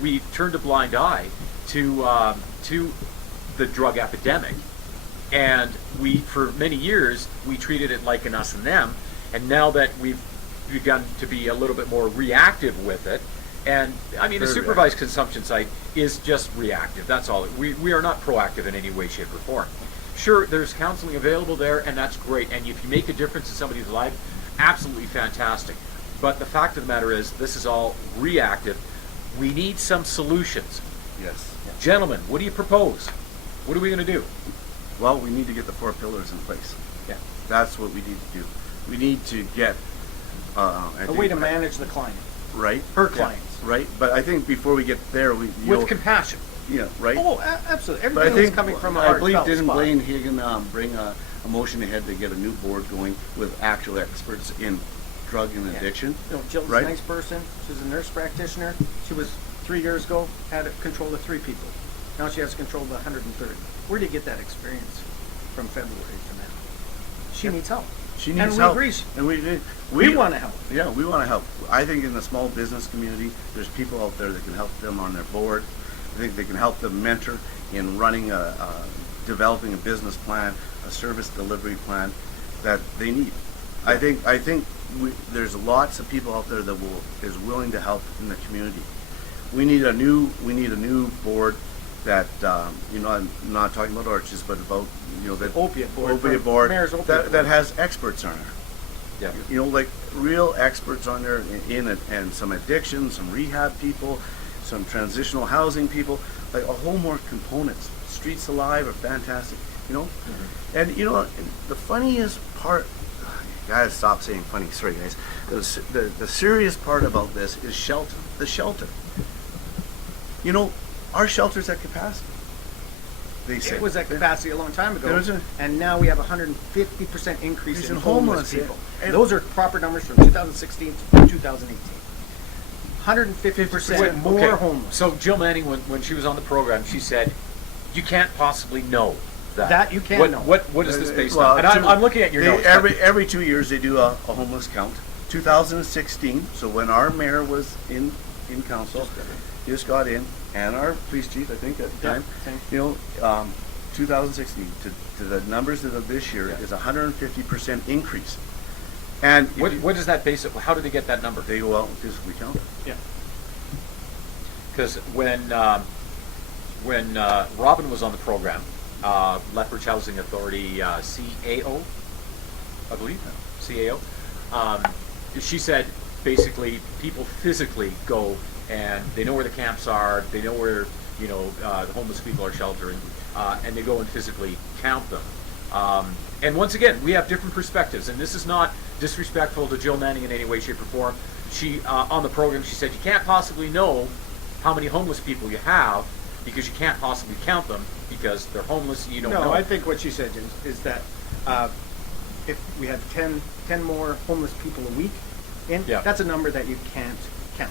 We've turned a blind eye to the drug epidemic, and for many years we treated it like an us and them. And now that we've begun to be a little bit more reactive with it, and I mean, the Very supervised consumption site is just reactive. That's all. We are not proactive in any way, shape, or form. Sure, there's counseling available there, and that's great. And if you make a difference in somebody's life, absolutely fantastic. But the fact of the matter is, this is all reactive. We need some solutions. yes. Gentlemen, what do you propose? What are we going to do? Well, we need to get the 4 pillars in place. Yeah. That's what we need to do. We need to get A way to manage the client, right, her Yeah. clients, right. But I think before we get there, with compassion. yeah, right. Oh, absolutely. But I Everything is think coming from a I believe heartfelt didn't spot. Blaine Hagan bring a motion ahead to get a new board going with actual experts in drug and Yeah. addiction. Jill's Right. a nice person. She's a nurse practitioner. She was 3 years ago had control of 3 people. Now she has control of 130. Where do you get that experience from February to now? She needs help. She needs and we help, agree. and We want to help. Yeah, we want to help. I think in the small business community, there's people out there that can help them on their board. I think they can help them mentor in running developing a business plan, a service delivery plan that they need. I think there's lots of people out there that is willing to help in the community. We need a new board that I'm not talking about Arches, but about that Opiate board. opiate board Mayor's opiate that board. has experts on there. Yeah. Like real experts on there in it, and some addiction, some rehab people, some transitional housing people, like a whole more components. Streets Alive are fantastic, Mm-hmm. And the funniest part, Guys, stop saying funny. Sorry, guys. The serious part about this is shelter. The shelter. You know, our shelter's at capacity. They say It was at capacity a long time There ago, was a- and now we have 150% increase in homeless people. And- Those are proper numbers from 2016 to 2018. 150% more Okay, homeless. So Jill Manning, when she was on the program, she said, "You can't possibly know that." That you can what, know. What is this based Well, on? And I'm looking at your they- notes. every 2 years they do a homeless count. 2016, so when our mayor was in council, just got in, and our police chief, I think at the Yeah, time, same. you know, 2016 to the numbers of this year Yeah. is 150% increase. And if you- What does that base? How do they get that number? they go out and physically count it. Yeah. Because when Robin was on the program, Lethbridge Housing Authority CAO, I believe, CAO, she said basically people physically go and they know where the camps are, they know where the homeless people are sheltering, and they go and physically count them. And once again, we have different perspectives, and this is not disrespectful to Jill Manning in any way, shape, or form. She on the program, she said you can't possibly know how many homeless people you have because you can't possibly count them because they're homeless and you don't know. No, I think what she said is that if we had 10 more homeless people a week in, Yeah. that's a number that you can't count.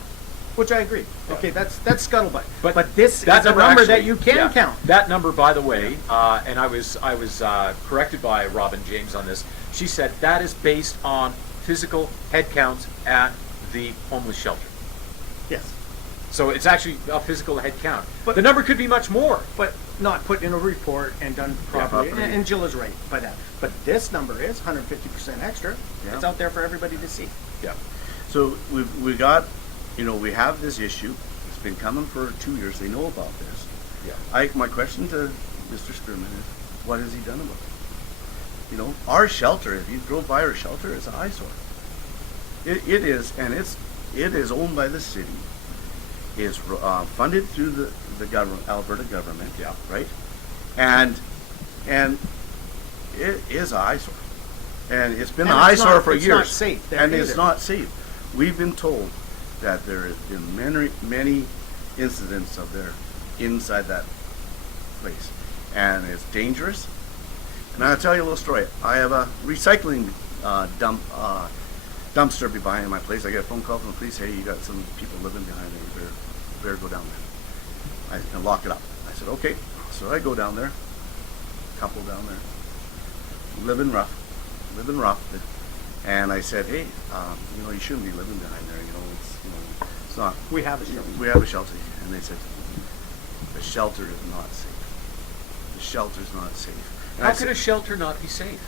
Which I agree. Yeah. Okay, that's scuttlebutt. But But this is that a number that actually- you can yeah, count. That number, by the way, and I was corrected by Robin James on this. She said that is based on physical head counts at the homeless shelter. Yes. So it's actually a physical head count. But- the number could be much more. But not put in a report and done properly. properly. And Jill is right. But this number is 150% extra. Yeah. It's out there for everybody to see. Yeah. So we got, we have this issue. It's been coming for 2 years. They know about this. Yeah. My question to Mr. Spearman is, what has he done about it? Our shelter, if you drove by our shelter, it's an eyesore. It is, and it is owned by the city. It's funded through the government, Alberta government. Yeah. Right? And it is an eyesore. And it's been And an it's eyesore not- for it's years. not safe there and it's either. not safe. We've been told that there has been many incidents of their inside that place, and it's dangerous. And I'll tell you a little story. I have a recycling dumpster behind my place. I get a phone call from the police. Hey, you got some people living behind there. You better go down there. And lock it up. I said, okay. So I go down there. Couple down there, living rough. And I said, hey, you shouldn't be living behind there. It's not. We have a shelter. We have a shelter. And they said, the shelter is not safe. The shelter's not safe. And How I could said, a shelter not be safe?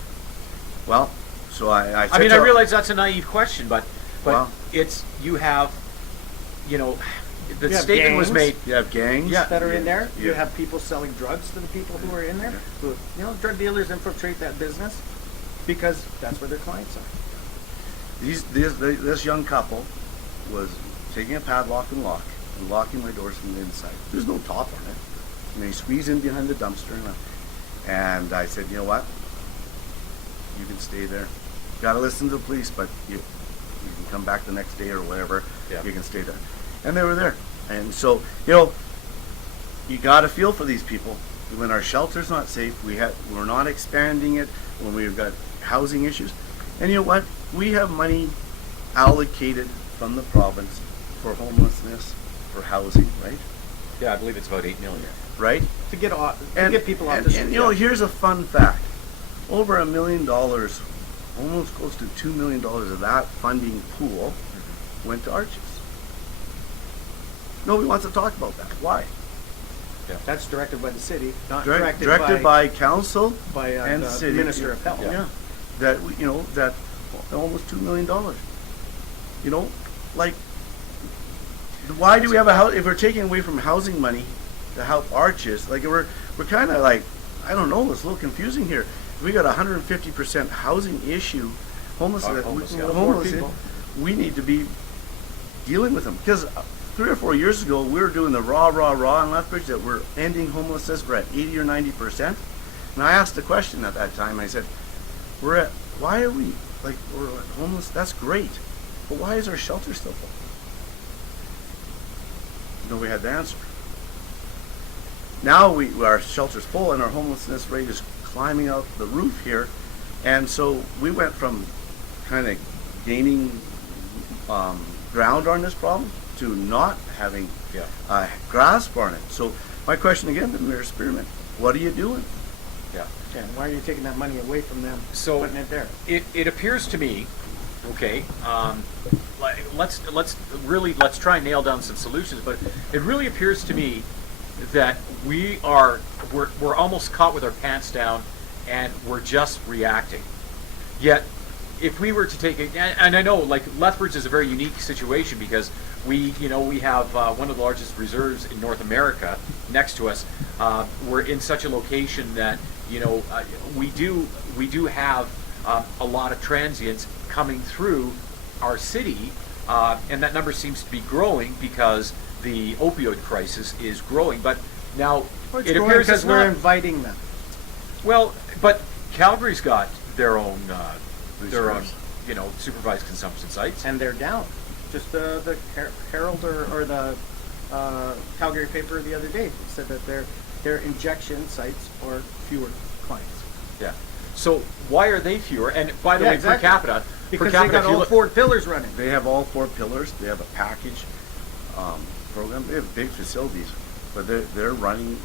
well, so I said I mean, I to- realize that's a naive question, but Well- you have, the You have statement was gangs. made. You have gangs. That are in there. You Yeah. have people selling drugs to the people who are in there. Yeah. Who, drug dealers infiltrate that business because that's where their clients are. This young couple was taking a padlock and locking my doors from the inside. There's no top on it. And they squeeze in behind the dumpster. And I said, you know what? You can stay there. Got to listen to the police, but you can come back the next day or whatever. Yeah. You can stay there. And they were there. And so, you got to feel for these people. When our shelter's not safe, we're not expanding it. When we've got housing issues, and you know what? We have money allocated from the province for homelessness, for housing, right? Yeah, I believe it's about 8 million. Right? To get people off the street. And here's a fun fact: over $1 million, almost close to $2 million of that funding pool went to Arches. Nobody wants to talk about that. Why? That's directed by the city, not Directed directed by council by and the city. Minister of Health. Yeah. That that almost $2 million. Why do we have a house if we're taking away from housing money to help Arches? Like we're kind of like, I don't know. It's a little confusing here. We got 150% housing issue, homelessness. Homeless, yeah. We need to be dealing with them because 3 or 4 years ago we were doing the raw in Lethbridge that we're ending homelessness. We're at 80 or 90%. And I asked the question at that time. I said, why are we like, we're like homeless. That's great, but why is our shelter still full? Nobody had the answer. Now our shelter's full and our homelessness rate is climbing out the roof here, and so we went from kind of gaining ground on this problem to not having Yeah. a grasp on it. So my question again to Mayor Spearman, what are you doing? Yeah. Yeah, why are you taking that money away from them, So- putting it there? It appears to me, okay, let's try and nail down some solutions, but it really appears to me that we're almost caught with our pants down and we're just reacting. Yet, if we were to take it, and I know like Lethbridge is a very unique situation because we have one of the largest reserves in North America next to us. We're in such a location that we do have a lot of transients coming through our city, and that number seems to be growing because the opioid crisis is growing. But now Well, it's it growing appears because it's we're not. inviting them. Well, but Calgary's got their own Reserves. supervised consumption sites. And they're down. Just the Herald or the Calgary paper the other day said that their injection sites are fewer clients. Yeah. So why are they fewer? And by the Yeah, way, exactly. per capita, Because per they capita, got if you all look- 4 pillars running. They have all 4 pillars. They have a package program. They have big facilities, but they're running.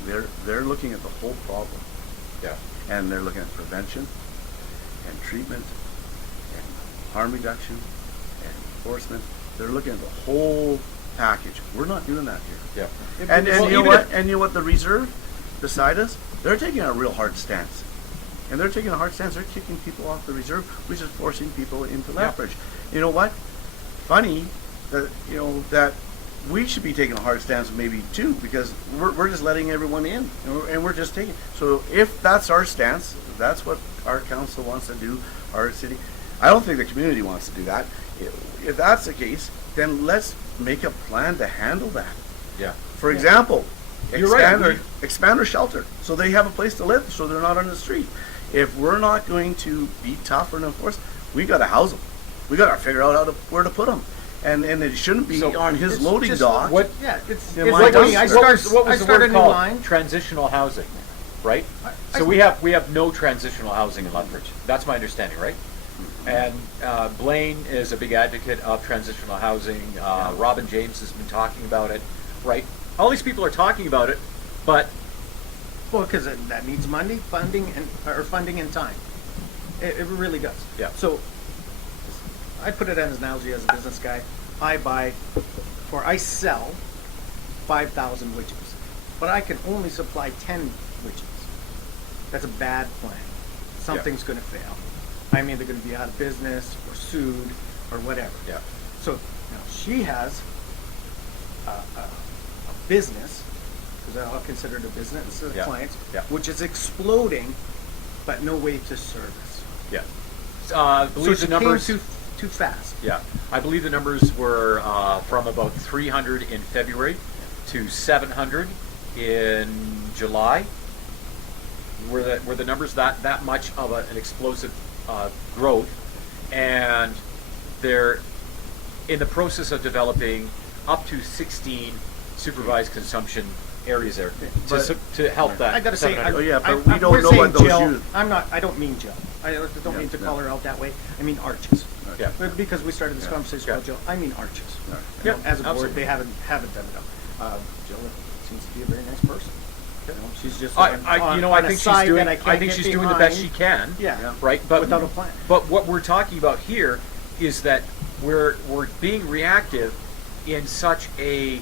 They're looking at the whole problem, Yeah. and they're looking at prevention, and treatment, and harm reduction, and enforcement. They're looking at the whole package. We're not doing that here. Yeah. And Well, you know even what? if- And you know what? The reserve beside us, they're taking a real hard stance. And they're taking a hard stance. They're kicking people off the reserve, which is forcing people into Yeah. Lethbridge. You know what? Funny that that we should be taking a hard stance maybe too, because we're just letting everyone in, and we're just taking. So if that's our stance, if that's what our council wants to do, our city. I don't think the community wants to do that. If that's the case, then let's make a plan to handle that. Yeah. For example, You're right, expand our shelter so they have a place to live, so they're not on the street. If we're not going to be tougher and enforce, we got to house them. We got to figure out where to put them, and it shouldn't be So on his It's loading just dock. what- Yeah, it's Yeah, it's my like dumpster. me. I what was start the a word new called? line. Transitional housing, right? I- So we have no transitional housing in Lethbridge. That's my understanding, right? And Blaine is a big advocate of transitional housing. Robin James has been talking about it, right? All these people are talking about it, but Well, because that needs money, funding, and time. It really does. Yeah. So I put it as an analogy as a business guy. I sell 5,000 widgets, but I can only supply 10 widgets. That's a bad plan. Something's going to fail. I mean, they're going to be out of business or sued or whatever. yeah, So now she has a business, because I'll consider it a business, Yeah. clients, Yeah. which is exploding, but no way to service. yeah. I So believe she the numbers. came too fast. Yeah, I believe the numbers were from about 300 in February to 700 in July. Were the numbers that much of an explosive growth? And they're in the process of developing up to 16 supervised consumption areas there But- to help that. I gotta say, 700. Oh, yeah, but I- we don't we're know saying what those Jill. use. I don't mean Jill. I don't Yeah, mean to yeah. call her out that way. I mean arches. Yeah. But because we started this Yeah. conversation Yeah. about Jill, I mean arches. Right. You know, Yeah, as a board, absolutely. they haven't done it up. Jill seems to be a very nice person. You know, she's just I on a think she's side doing. that I can't think get she's doing the best behind. she can. Yeah. Yeah. Right. But Without a plan. But what we're talking about here is that we're being reactive in such a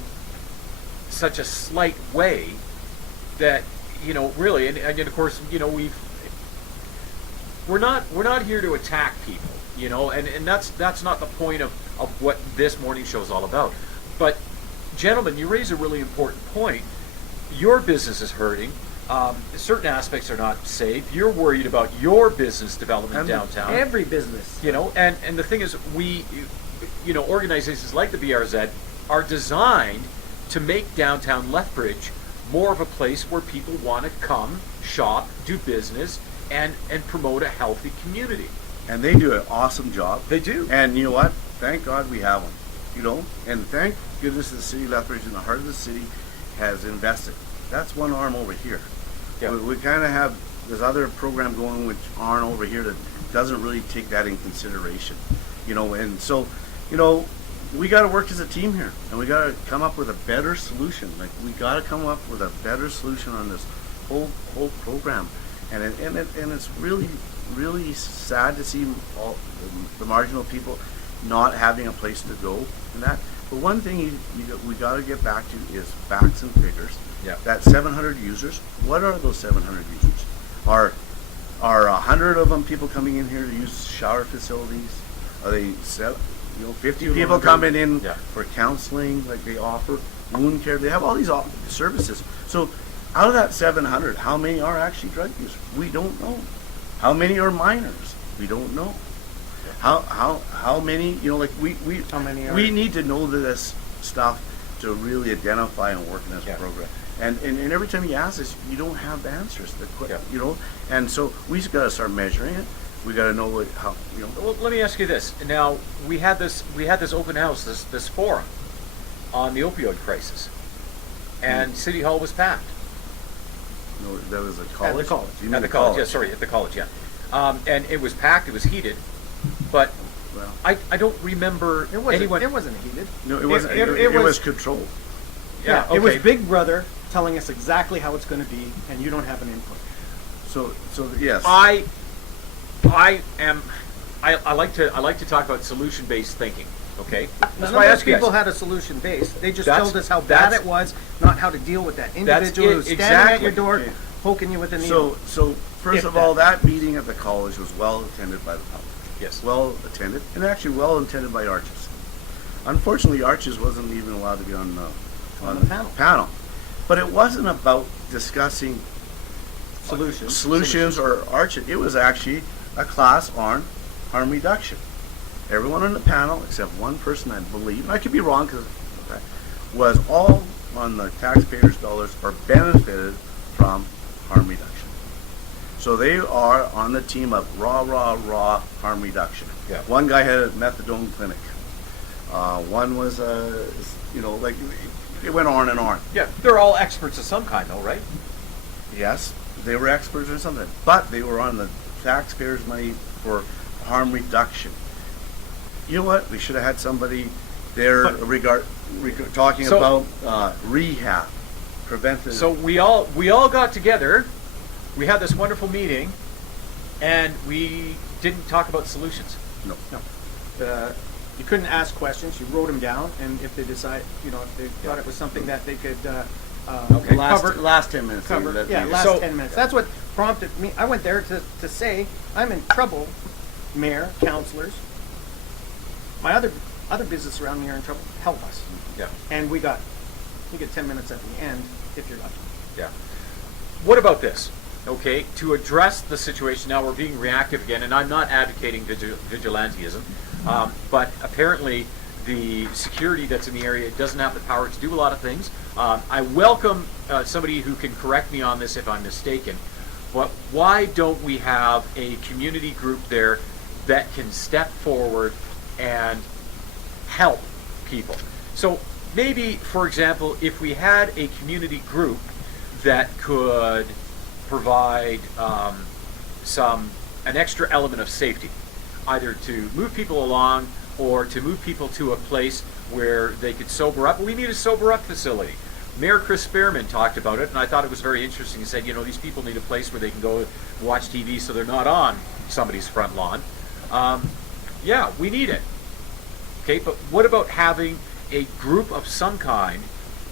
slight way that really, and of course we're not here to attack people, and that's not the point of what this morning show is all about. But gentlemen, you raise a really important point. Your business is hurting. Certain aspects are not safe. You're worried about your business development And downtown. Every business. And the thing is, we, organizations like the BRZ are designed to make downtown Lethbridge more of a place where people want to come, shop, do business, and promote a healthy community. and they do an awesome job. They do. And you know what? Thank God we have them. You know, and thank goodness the city of Lethbridge, in the heart of the city, has invested. That's one arm over here. Yeah. We kind of have this other program going with arm over here that doesn't really take that in consideration. You know, and so, you know, we got to work as a team here, and we got to come up with a better solution. Like, we got to come up with a better solution on this whole program, and it's really sad to see all the marginal people not having a place to go in that. But one thing we got to get back to is facts and figures. Yeah. That 700 users. What are those 700 users? Are 100 of them people coming in here to use shower facilities? Are they 50 people coming in Yeah. for counseling, like they offer wound care? They have all these services. So out of that 700, how many are actually drug users? We don't know. How many are minors? We don't know. How many? You know, like How many are- we need to know this stuff to really identify and work in this Yeah. program. And every time you ask this, you don't have the answers. Yeah. You know, and so we just got to start measuring it. We got to know how. You know. Well, let me ask you this. Now, we had this open house, this forum on the opioid crisis, and City Hall was packed. No, that was a college. college. You mean At the college, yeah, sorry, at the college, yeah. And it was packed, it was heated, but Well, I don't remember It wasn't. anyone. It wasn't heated. no, it wasn't. It It was was. controlled. Yeah, It was okay. Big Brother telling us exactly how it's going to be, and you don't have an input. So yes. I like to talk about solution-based thinking. Okay, that's None why I of ask those you people guys. had a solution base. They just That's- told us how bad that's- it was, not how to deal with that individual it, who's standing at your exactly. door, Okay. poking you with a needle. So first If of all, that- that meeting at the college was well attended by the public. Yes. Well attended, and actually well attended by Arches. Unfortunately, Arches wasn't even allowed to be on On the panel. But it wasn't about discussing solutions or Arches. It was actually a class on harm reduction. Everyone on the panel, except one person, I believe, and I could be wrong, was all on the taxpayers' dollars or benefited from harm reduction. So they are on the team of raw harm reduction. Yeah. One guy had a methadone clinic. One was like it went on and on. Yeah, they're all experts of some kind, though, right? Yes, they were experts or something, but they were on the taxpayers' money for harm reduction. You know what? We should have had somebody there talking So- about rehab, preventive. So we all got together. We had this wonderful meeting, and we didn't talk about solutions. no. You couldn't ask questions. You wrote them down, and if they decide, if they thought it was something that they could Okay. Last 10 minutes. cover, that yeah, we- last So- 10 minutes. That's what prompted me. I went there to say, I'm in trouble, mayor, councilors. My other business around me are in trouble. Help us. Yeah. And you get 10 minutes at the end if you're lucky. Yeah. What about this? Okay, to address the situation, now we're being reactive again, and I'm not advocating vigilantism, but apparently the security that's in the area doesn't have the power to do a lot of things. I welcome somebody who can correct me on this if I'm mistaken, but why don't we have a community group there that can step forward and help people? So maybe, for example, if we had a community group that could provide an extra element of safety, either to move people along or to move people to a place where they could sober up. We need a sober up facility. Mayor Chris Spearman talked about it, and I thought it was very interesting. He said, these people need a place where they can go watch TV so they're not on somebody's front lawn. Yeah, we need it. Okay, but what about having a group of some kind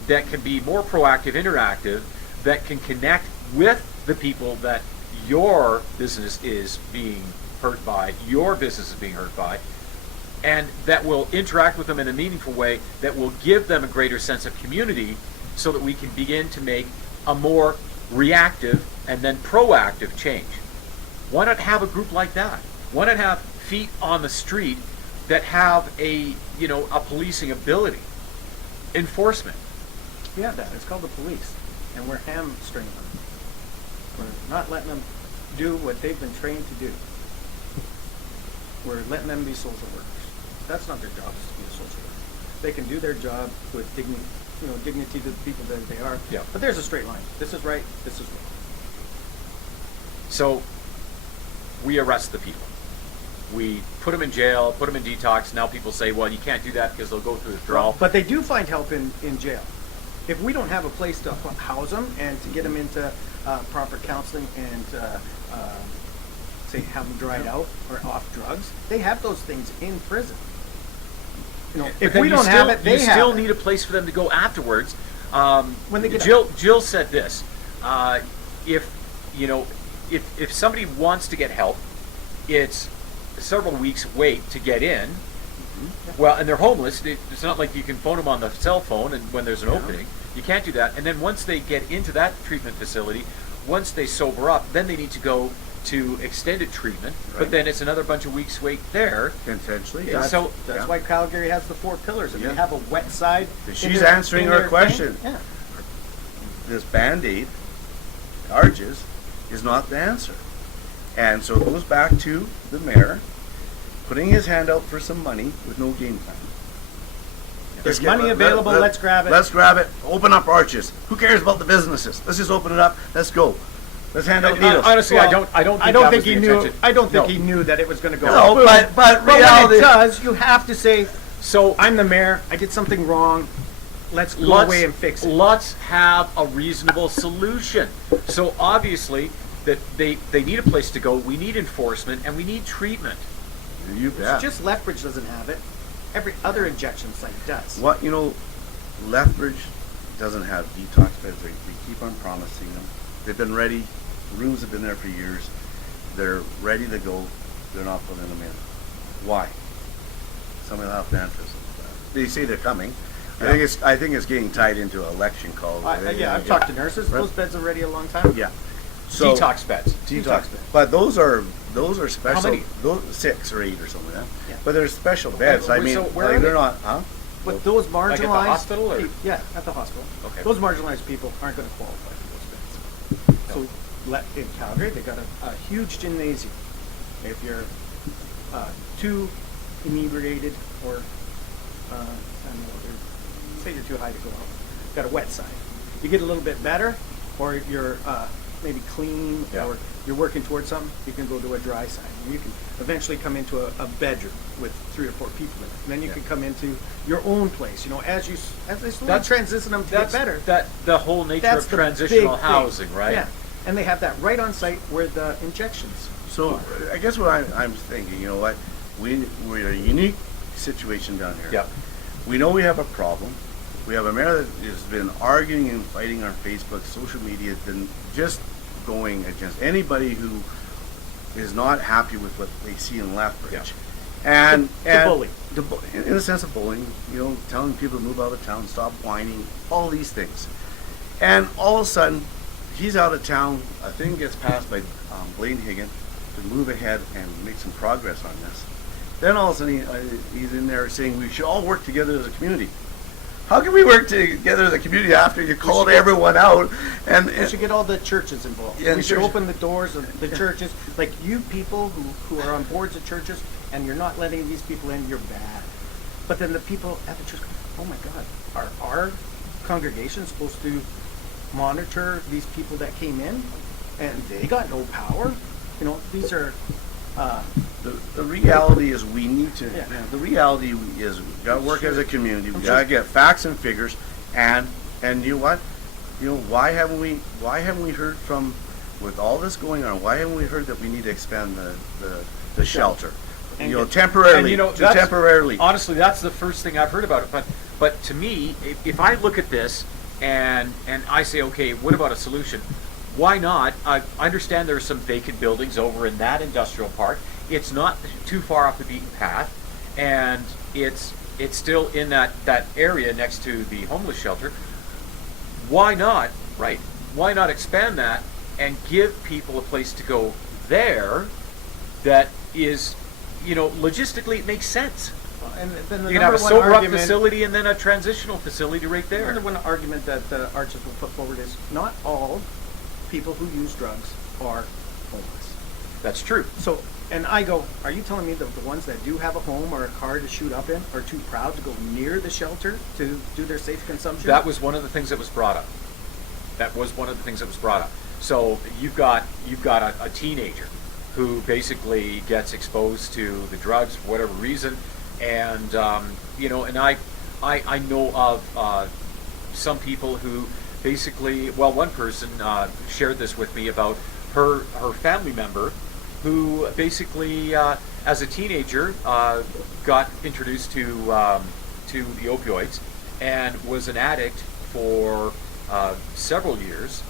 that can be more proactive, interactive, that can connect with the people that your business is being hurt by, your business is being hurt by, and that will interact with them in a meaningful way, that will give them a greater sense of community, so that we can begin to make a more reactive and then proactive change. Why not have a group like that? Why not have feet on the street that have a policing ability, enforcement? We have that. It's called the police, and we're hamstringing them. We're not letting them do what they've been trained to do. we're letting them be social workers. That's not their job, is to be a social worker. They can do their job with dignity to the people that they are. Yeah. But there's a straight line. This is right, this is wrong. So we arrest the people. We put them in jail, put them in detox. Now people say, well, you can't do that because they'll go through withdrawal. But they do find help in jail. If we don't have a place to house them and to get them into proper counseling and say have them dried out or off drugs, they have those things in prison. You know, But if then we you don't still, have it, they you still have it. need a place for them to go afterwards. When they get Jill said this: if if somebody wants to get help, it's several weeks wait to get in. Well, and they're homeless. It's not like you can phone them on the cell phone and when there's an opening. You can't do that. And then once they get into that treatment facility, once they sober up, then they need to go to extended treatment. But Right. then it's another bunch of weeks wait there. Potentially. Yeah. Yes. So- That's Yeah. why Calgary has the 4 pillars, and Yeah. they have a wet side. She's answering our question. Yeah. This Band-Aid, Arches, is not the answer. And so it goes back to the mayor putting his hand out for some money with no game plan. There's Let's get- money available, let's grab it. Let's grab it. Open up Arches. Who cares about the businesses? Let's just open it up. Let's go. Let's hand out needles. Honestly, I don't. I don't that think was he the knew. intention. I don't think No. he knew that it was going to go. No, boom. but when reality. it does, you have to say, So "I'm the mayor. I did something wrong. Let's go let's, away and fix it." let's have a reasonable solution. So obviously that they need a place to go. We need enforcement and we need treatment. You It's bet. just Lethbridge doesn't have it. Every other injection site does. What Lethbridge doesn't have detox beds. We keep on promising them. They've been ready. Rooms have been there for years. They're ready to go. They're not putting them in. Why? Somebody will have to answer us. They say they're coming. Yeah. I think it's getting tied into an election call. I've talked to nurses. Right. Those beds are ready a long time. Yeah. So, Detox beds. Detox. Detox. But those are special. many? Those 6 or 8 or something like that. Yeah. But they're special beds. I so mean, where like, are they're they? not. Huh? But those marginalized, Like at the hospital, or? Yeah, at the hospital. Okay. Those marginalized people aren't going to qualify for those beds. So in Calgary, they got a huge gymnasium. If you're too inebriated or I don't know, say you're too high to go out, got a wet side. You get a little bit better, or you're maybe clean, Yeah. or you're working towards something, you can go to a dry side. And you can eventually come into a bedroom with 3 or 4 people in it. And then you can come into your own place. You know, as they slowly transition them to get better. That the whole nature That's of the transitional big thing. housing, right? Yeah, and they have that right on site where the injections. So I guess what I'm thinking, you know what, we're in a unique situation down here. Yep. We know we have a problem. We have a mayor that has been arguing and fighting on Facebook, social media, then just going against anybody who is not happy with what they see in Lethbridge. Yeah. And To bully. In a sense of bullying, you know, telling people to move out of town, stop whining, all these things. And all of a sudden, he's out of town. A thing gets passed by Blaine Higgin to move ahead and make some progress on this. Then all of a sudden, he's in there saying we should all work together as a community. How can we work together as a community after you called everyone out? And We should get all the churches involved. Yeah, we should church- open the doors of the churches. Like you people who are on boards of churches and you're not letting these people in, you're bad. But then the people at the church go, oh my God, are our congregation supposed to monitor these people that came in and they got no power? You know, these are, the reality is we need to. Yeah. The reality is we got to work as a community. We I'm got to sure- get facts and figures. And you know what? You know why haven't we heard from, with all this going on? Why haven't we heard that we need to expand the shelter? And You know, get- temporarily. And you know, just that's- temporarily. Honestly, that's the first thing I've heard about it. But to me, if I look at this and I say, okay, what about a solution? Why not? I understand there are some vacant buildings over in that industrial park. It's not too far off the beaten path, and it's still in that area next to the homeless shelter. Why not? Right? Why not expand that and give people a place to go there that is, you know, logistically it makes sense. and then the You can have a number one sober up argument, facility and then a transitional facility right the there. number one argument that the Arches will put forward is not all people who use drugs are homeless. That's true. So And I go, are you telling me that the ones that do have a home or a car to shoot up in are too proud to go near the shelter to do their safe consumption? That was one of the things that was brought up. That was one of the things that was brought up. So you've got a teenager who basically gets exposed to the drugs for whatever reason, and and I know of some people who basically, well, one person shared this with me about her family member who basically, as a teenager, got introduced to the opioids and was an addict for several years.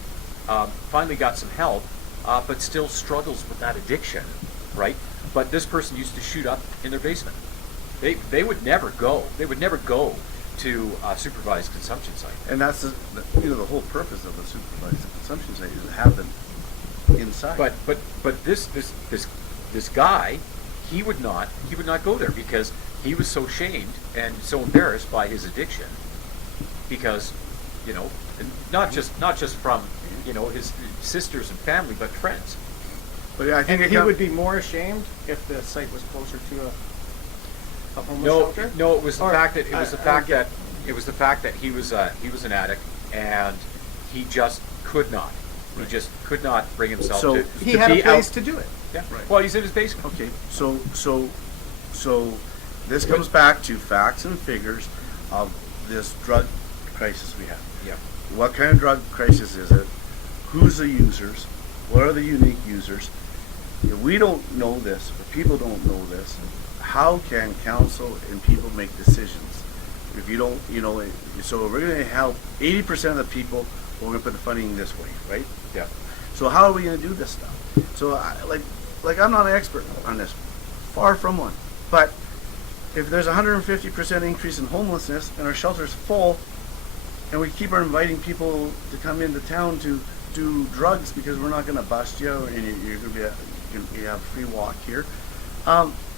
Finally got some help, but still struggles with that addiction, right? But this person used to shoot up in their basement. They would never go. They would never go to a supervised consumption site. And that's the whole purpose of a supervised consumption site is to have them inside. But this guy, he would not go there because he was so shamed and so embarrassed by his addiction, because not just from his sisters and family, but friends. But I think And he would be more ashamed if the site was closer to a homeless shelter? No, it was the Or- fact that I it was the fact that he was an addict and he just could not. He just could not bring himself So- to. He to had be a place out. to do it. Yeah. Right. Well, he's in his basement. Okay, so this comes back to facts and figures of this drug crisis we have. Yeah. What kind of drug crisis is it? Who's the users? What are the unique users? If we don't know this, or people don't know this, how can council and people make decisions? If you don't, so we're going to help 80% of the people, we're going to put the funding this way, right? Yeah. So how are we going to do this stuff? So like I'm not an expert on this, far from one. But if there's a 150% increase in homelessness and our shelter's full, and we keep on inviting people to come into town to do drugs because we're not going to bust you and you're going to be you have free walk here,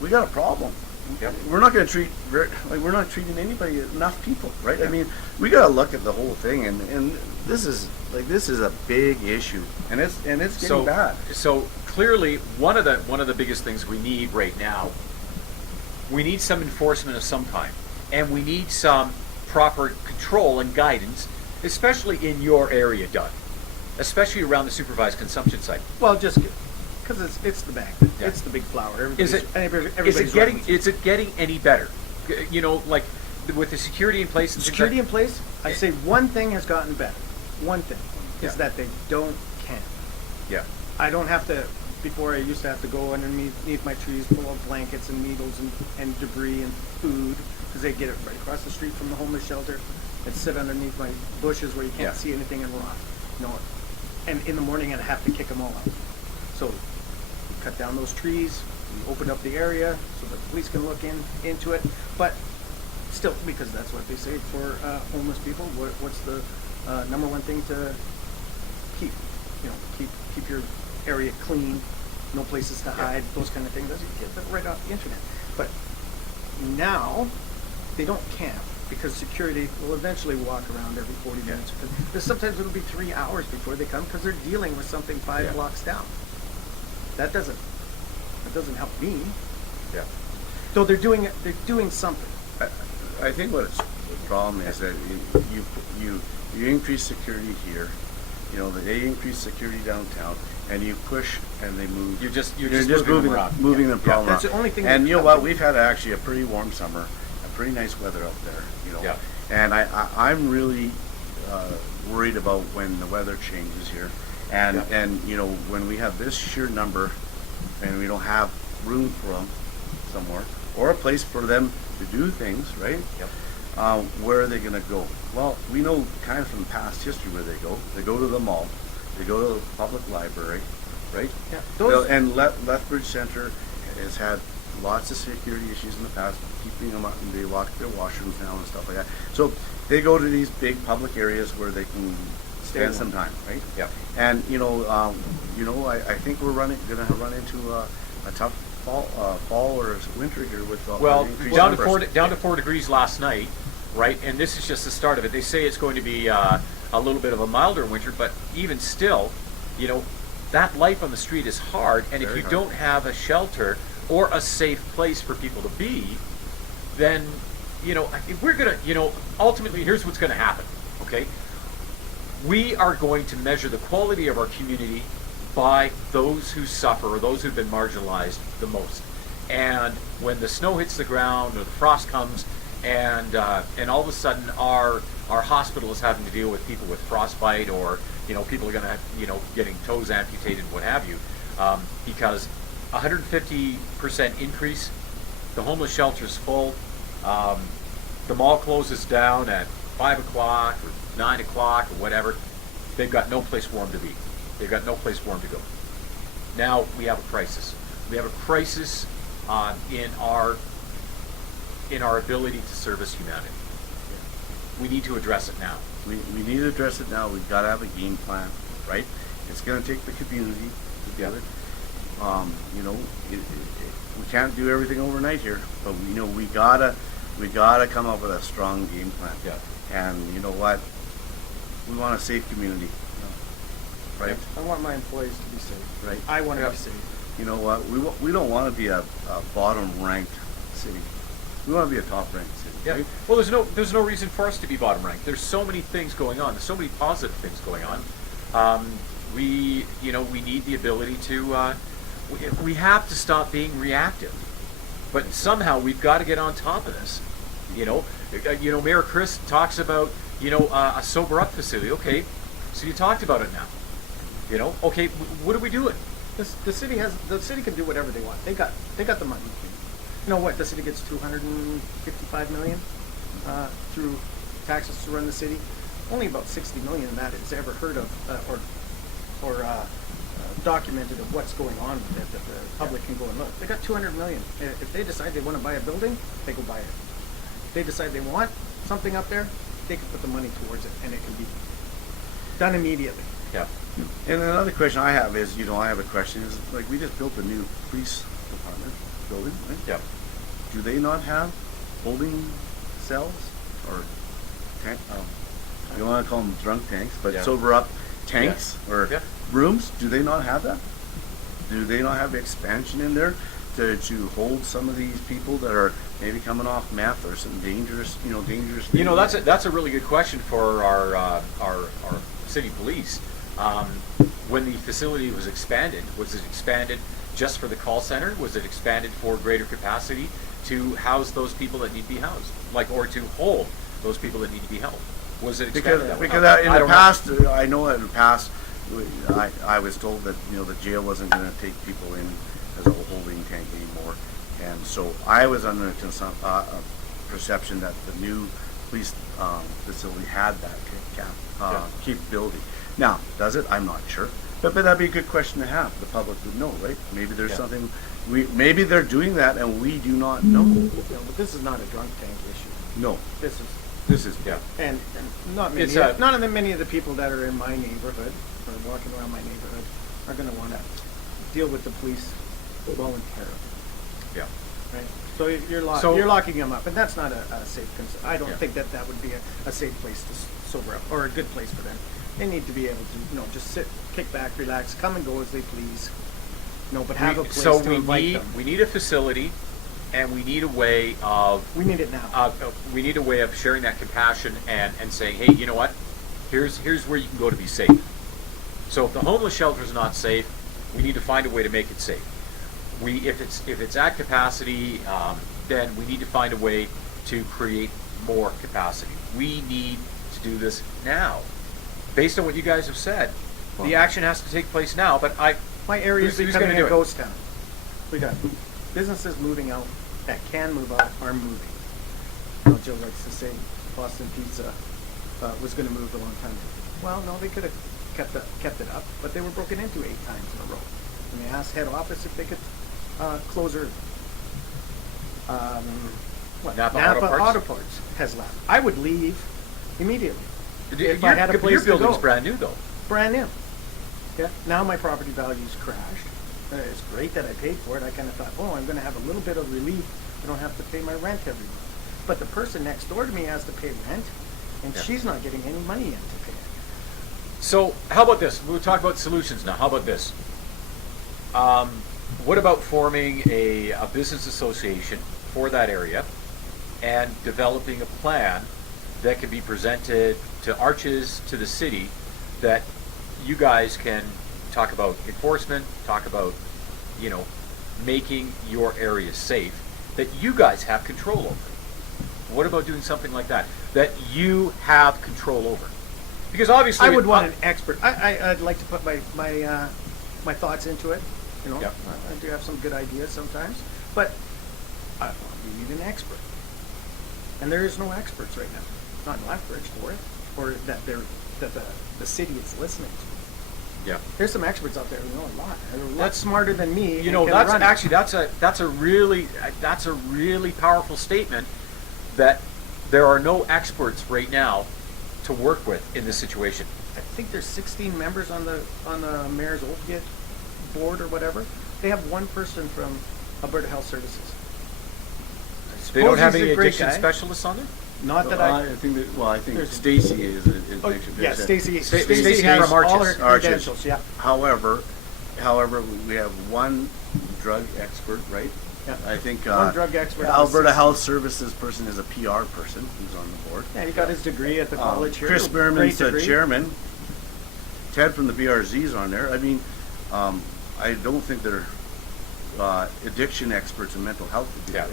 we got a problem. Yep. We're not going to treat we're not treating anybody enough people, right? I mean, we got to look at the whole thing, and this is a big issue, and it's getting bad. So clearly, one of the biggest things we need right now, we need some enforcement of some kind, and we need some proper control and guidance, especially in your area, Doug, especially around the supervised consumption site. Well, just because it's the bank. Yeah. It's the big flower. Is Everybody's it getting any better? Like with the security in place. And security in place? I say one thing has gotten better. One thing is Yeah. that they don't camp. Yeah. I don't have to. Before, I used to have to go underneath my trees, pull out blankets and needles and debris and food, because they get it right across the street from the homeless shelter, and sit underneath my bushes where you can't Yeah. see anything and rot. And in the morning I'd have to kick them all out. So we cut down those trees, we open up the area so the police can look into it. But still, because that's what they say for homeless people, what's the number one thing to keep? Keep your area clean, no places to hide, those kind of things. That's, you get that right off the internet. But now they don't camp because security will eventually walk around every 40 minutes. Because sometimes it'll be 3 hours before they come because they're dealing with something 5 Yeah. blocks down. That doesn't help me. Yeah. Though they're doing something. I think the problem is that you increase security here, they increase security downtown, and you push and they move. You're just moving around. moving the problem That's around. the only thing And that- you know what? We've had actually a pretty warm summer, a pretty nice weather out there. Yeah. And I'm really worried about when the weather changes here, and when we have this sheer number, and we don't have room for them somewhere or a place for them to do things, right? Yep. Where are they going to go? Well, we know kind of from past history where they go. They go to the mall. They go to the public library, right? Yeah. And Lethbridge Center has had lots of security issues in the past, keeping them up, and they lock their washrooms now and stuff like that. So they go to these big public areas where they can spend some time, right? Yeah. And I think we're going to run into a tough fall or winter here with the increased numbers. down to 4 degrees last night, right? And this is just the start of it. They say it's going to be a little bit of a milder winter, but even still, that life on the street is hard, and if Very you hard. don't have a shelter or a safe place for people to be, then, if we're gonna, ultimately, here's what's gonna happen, okay? We are going to measure the quality of our community by those who suffer or those who've been marginalized the most. And when the snow hits the ground or the frost comes, and all of a sudden our hospital is having to deal with people with frostbite, or people are going to getting toes amputated, what have you, because 150% increase, the homeless shelter's full, the mall closes down at 5 o'clock or 9 o'clock or whatever. They've got no place for them to be. They've got no place for them to go. Now we have a crisis. We have a crisis in our ability to service humanity. We need to address it now. We need to address it now. We've got to have a game plan, right? It's going to take the community together. We can't do everything overnight here, but we gotta come up with a strong game plan. Yeah. And you know what? We want a safe community, right? I want my employees to be safe. Right. I want to Yeah. be safe. You know what? We don't want to be a bottom ranked city. We want to be a top ranked city. Yeah. Right? Well, there's no reason for us to be bottom ranked. There's so many things going on. There's so many positive things going on. We need the ability to. We have to stop being reactive. But somehow we've got to get on top of this. Mayor Chris talks about a sober up facility. Okay, so you talked about it now. Okay, what are we doing? The city can do whatever they want. They got the money. You know what? The city gets $255 million through taxes to run the city. Only about 60 million of that is ever heard of or documented of what's going on with it that the public can go and look. They got 200 million. If they decide they want to buy a building, they go buy it. If they decide they want something up there, they can put the money towards it, and it can be done immediately. Yeah. And another question I have is, I have a question is, like, we just built a new police department building, right? Yeah. Do they not have holding cells or tank? You don't want to call them drunk tanks, but Yeah. sober up tanks or Yeah. rooms? Do they not have that? Do they not have expansion in there to hold some of these people that are maybe coming off meth or some dangerous things? That's a really good question for our city police. When the facility was it expanded just for the call center? Was it expanded for greater capacity to house those people that need to be housed, or to hold those people that need to be held? Was it expanded that way? Because in I the don't know. past, I know in the past, I was told that the jail wasn't going to take people in as a holding tank anymore, and so I was under a perception that the new police facility had that capability. Now, does it? I'm not sure, but that'd be a good question to have. The public would know, right? Maybe there's something. Maybe they're doing that, and we do not know. But this is not a drunk tank issue. No, This is Yeah. and not many. It's Many of the people that are in my neighborhood or walking around my neighborhood are going to want to deal with the police voluntarily, Yeah. right? So you're locking them up, and that's not a safe. I don't Yeah. think that would be a safe place to sober up, or a good place for them. They need to be able to, just sit, kick back, relax, come and go as they please. But have a place to invite them. We need a facility, and we need a way of We need it now. we need a way of sharing that compassion and saying, hey, you know what? Here's where you can go to be safe. So if the homeless shelter is not safe, we need to find a way to make it safe. If it's at capacity, then we need to find a way to create more capacity. We need to do this now. Based on what you guys have said, the action has to take place now. But My area is who's becoming gonna do a it? ghost town. We got businesses moving out that can move out are moving. Joe likes to say Boston Pizza was going to move a long time ago. Well, no, they could have kept it up, but they were broken into 8 times in a row. And they asked head office if they could close early. Napa Auto Parts has left. I would leave immediately. If I had a Your place to building's go. brand new, though. Brand new. Yeah. Now my property value's crashed. It's great that I paid for it. I kind of thought, I'm going to have a little bit of relief. I don't have to pay my rent every month. But the person next door to me has to pay rent, and Yeah. she's not getting any money in to pay it. So how about this? We'll talk about solutions now. How about this? What about forming a business association for that area and developing a plan that can be presented to Arches, to the city, that you guys can talk about enforcement, talk about, you know, making your area safe, that you guys have control over. What about doing something like that, that you have control over? Because obviously, I would want an expert. I'd like to put my thoughts into it. You know, Yep. I do have some good ideas sometimes, but you need an expert, and there is no experts right now. Not in Lethbridge for it, or that the city is listening to. Yeah. There's some experts out there who know a lot. They're a lot That's- smarter than me. You and know, can that's run it. actually that's a really powerful statement, that there are no experts right now to work with in this situation. I think there's 16 members on the mayor's opiate board or whatever. They have one person from Alberta Health Services. They don't Suppose have he's any a great addiction guy. specialists on there? Not that I think that, well, I think There's- Stacy is an Oh, addiction. yeah, Stacy. Stacy Stacy has from all Arches. her Arches. credentials. Yeah. However, we have one drug expert, right? Yeah. I think One drug expert out of Alberta 60. Health Services person is a PR person who's on the board. Yeah, he got his degree at the college here. Chris Great Behrman's the degree. chairman. Ted from the BRZ's on there. I mean, I don't think they're addiction experts in mental health. Yeah.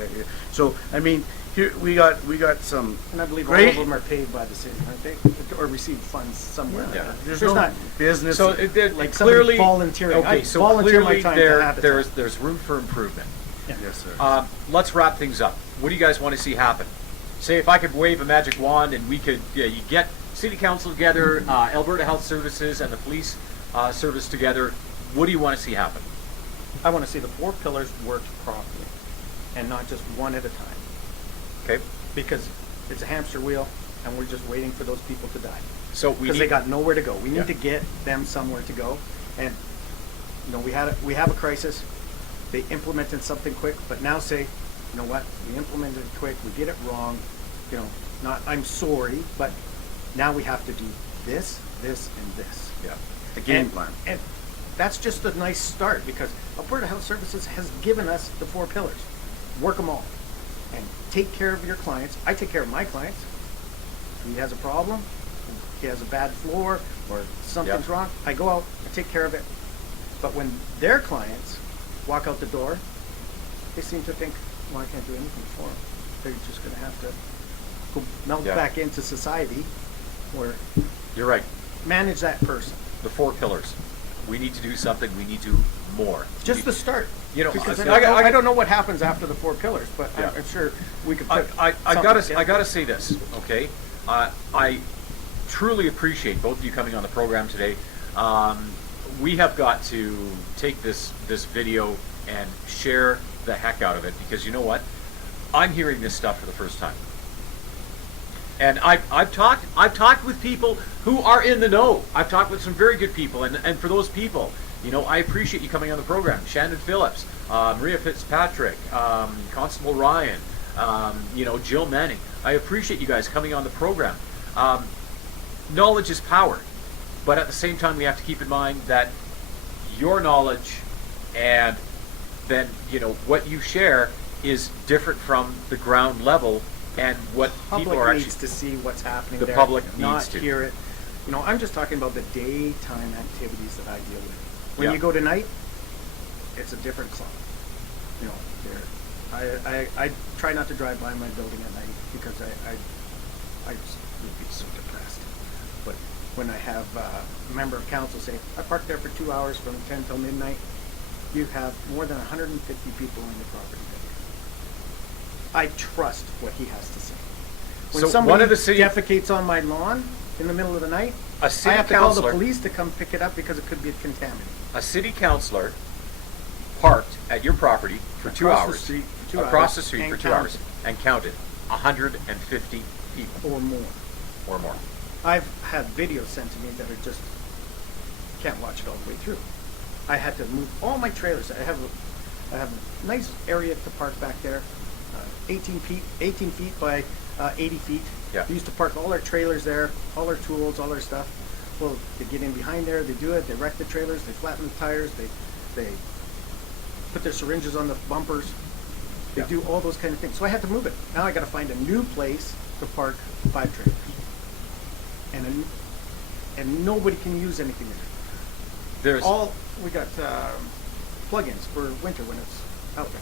So I mean, here we got some. And I believe all great. of them are paid by the city, aren't they? Or receive funds somewhere. Yeah. There's There's no not business. So like somebody clearly volunteering. Okay, I so volunteer my clearly time to Habitat. there's room for improvement. yes, sir. Let's wrap things up. What do you guys want to see happen? Say if I could wave a magic wand and we could, you get city council together, Alberta Health Services and the police service together. What do you want to see happen? I want to see the 4 pillars worked properly, and not just one at a time. Okay. Because it's a hamster wheel, and we're just waiting for those people to die. So we Because need they got nowhere to go. We need Yeah. to get them somewhere to go. And you know, we have a crisis. They implemented something quick, but now say, you know what? We implemented it quick. We did it wrong. You know, not I'm sorry, but now we have to do this, this, and this. yeah. A game And- plan. And that's just a nice start, because Alberta Health Services has given us the 4 pillars. Work them all. And take care of your clients. I take care of my clients. If he has a problem, he has a bad floor, or something's Yep. wrong, I go out, I take care of it. But when their clients walk out the door, they seem to think, well, I can't do anything for them. They're just going to have to go melt Yeah. back into society, or You're right. manage that person. The 4 pillars. We need to do something. We need to more. Just We- the start. You know, because I I don't know what happens after the 4 pillars, but Yeah. I'm sure we could I, put. I something gotta together. say this, okay? I truly appreciate both of you coming on the program today. We have got to take this video and share the heck out of it, because you know what? I'm hearing this stuff for the first time. And I've talked with people who are in the know. I've talked with some very good people, and for those people, you know, I appreciate you coming on the program. Shannon Phillips, Maria Fitzpatrick, Constable Ryan, you know, Jill Manning. I appreciate you guys coming on the program. Knowledge is power, but at the same time, we have to keep in mind that your knowledge and then, you know, what you share is different from the ground level, and what people Public are needs actually. to see what's happening The there, public not needs to. hear it. You know, I'm just talking about the daytime activities that I deal with. When Yeah. you go to night, it's a different club. You know, there. I try not to drive by my building at night, because I just would be so depressed. But when I have a member of council say, I parked there for 2 hours from 10 till midnight, you have more than 150 people on your property that day. I trust what he has to say. When So somebody one of the city- defecates on my lawn in the middle of the night, A I city have to call the councillor- police to come pick it up, because it could be contaminated. A city councilor parked at your property for 2 Across the hours, street for 2 across hours the street and for 2 hours, counted. and counted 150 people Or more. or more. I've had videos sent to me that are just, can't watch it all the way through. I had to move all my trailers. I have a nice area to park back there, 18 feet by 80 feet. Yeah. We used to park all our trailers there, all our tools, all our stuff. Well, they get in behind there, they do it, they wreck the trailers, they flatten the tires, they put their syringes on the bumpers. They Yeah. do all those kind of things. So I had to move it. Now I got to find a new place to park 5 trailers, and nobody can use anything there. There's We got plugins for winter when it's out there.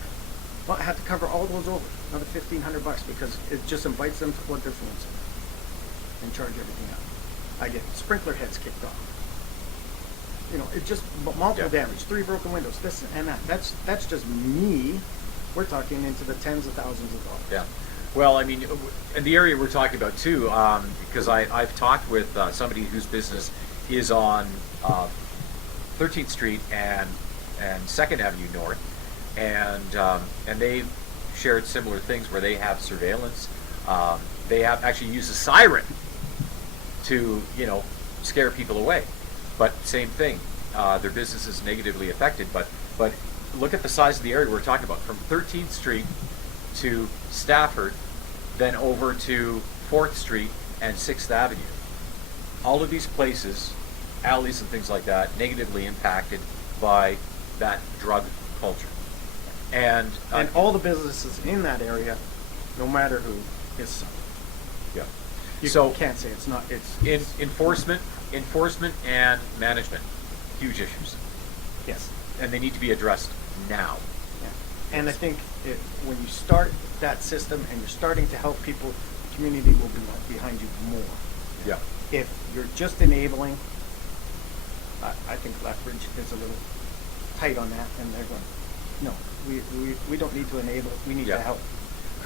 Well, I had to cover all those over, another $1,500 because it just invites them to plug their phones in and charge everything up. I get sprinkler heads kicked off. You know, it just multiple Yeah. damage, 3 broken windows, this and that. That's just me. We're talking into the tens of thousands of dollars. Yeah. Well, I mean, in the area we're talking about too, because I've talked with somebody whose business is on 13th Street and 2nd Avenue North, and they've shared similar things where they have surveillance. They have actually used a siren to, scare people away. But same thing, their business is negatively affected. But look at the size of the area we're talking about, from 13th Street to Stafford, then over to 4th Street and 6th Avenue. All of these places, alleys and things like that, negatively impacted by that drug culture. And all the businesses in that area, no matter who, is suffering. yeah. You So can't say it's not. It's enforcement and management, huge issues, yes. and they need to be addressed now. Yeah. And I think when you start that system and you're starting to help people, the community will be behind you more. Yeah. If you're just enabling, I think Lethbridge is a little tight on that, and they're going, no, we don't need to enable, we need Yeah. to help.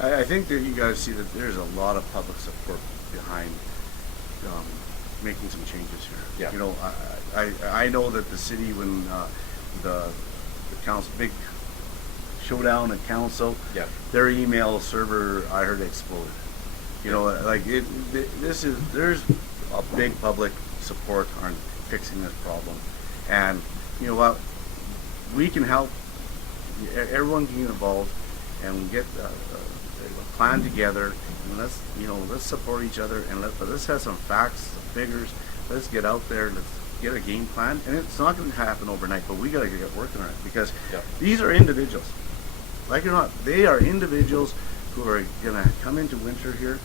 I think that you guys see that there's a lot of public support behind making some changes here. Yeah. You know, I know that the city, when the council, big showdown at council, Yeah. their email server, I heard, exploded. You know, like there's a big public support on fixing this problem, and you know what, we can help. Everyone can get involved, and get a plan together, and let's support each other, and let's have some facts, some figures. Let's get out there. Let's get a game plan, and it's not going to happen overnight, but we got to get working on it, because Yeah. these are individuals. Like it or not, they are individuals who are going to come into winter here,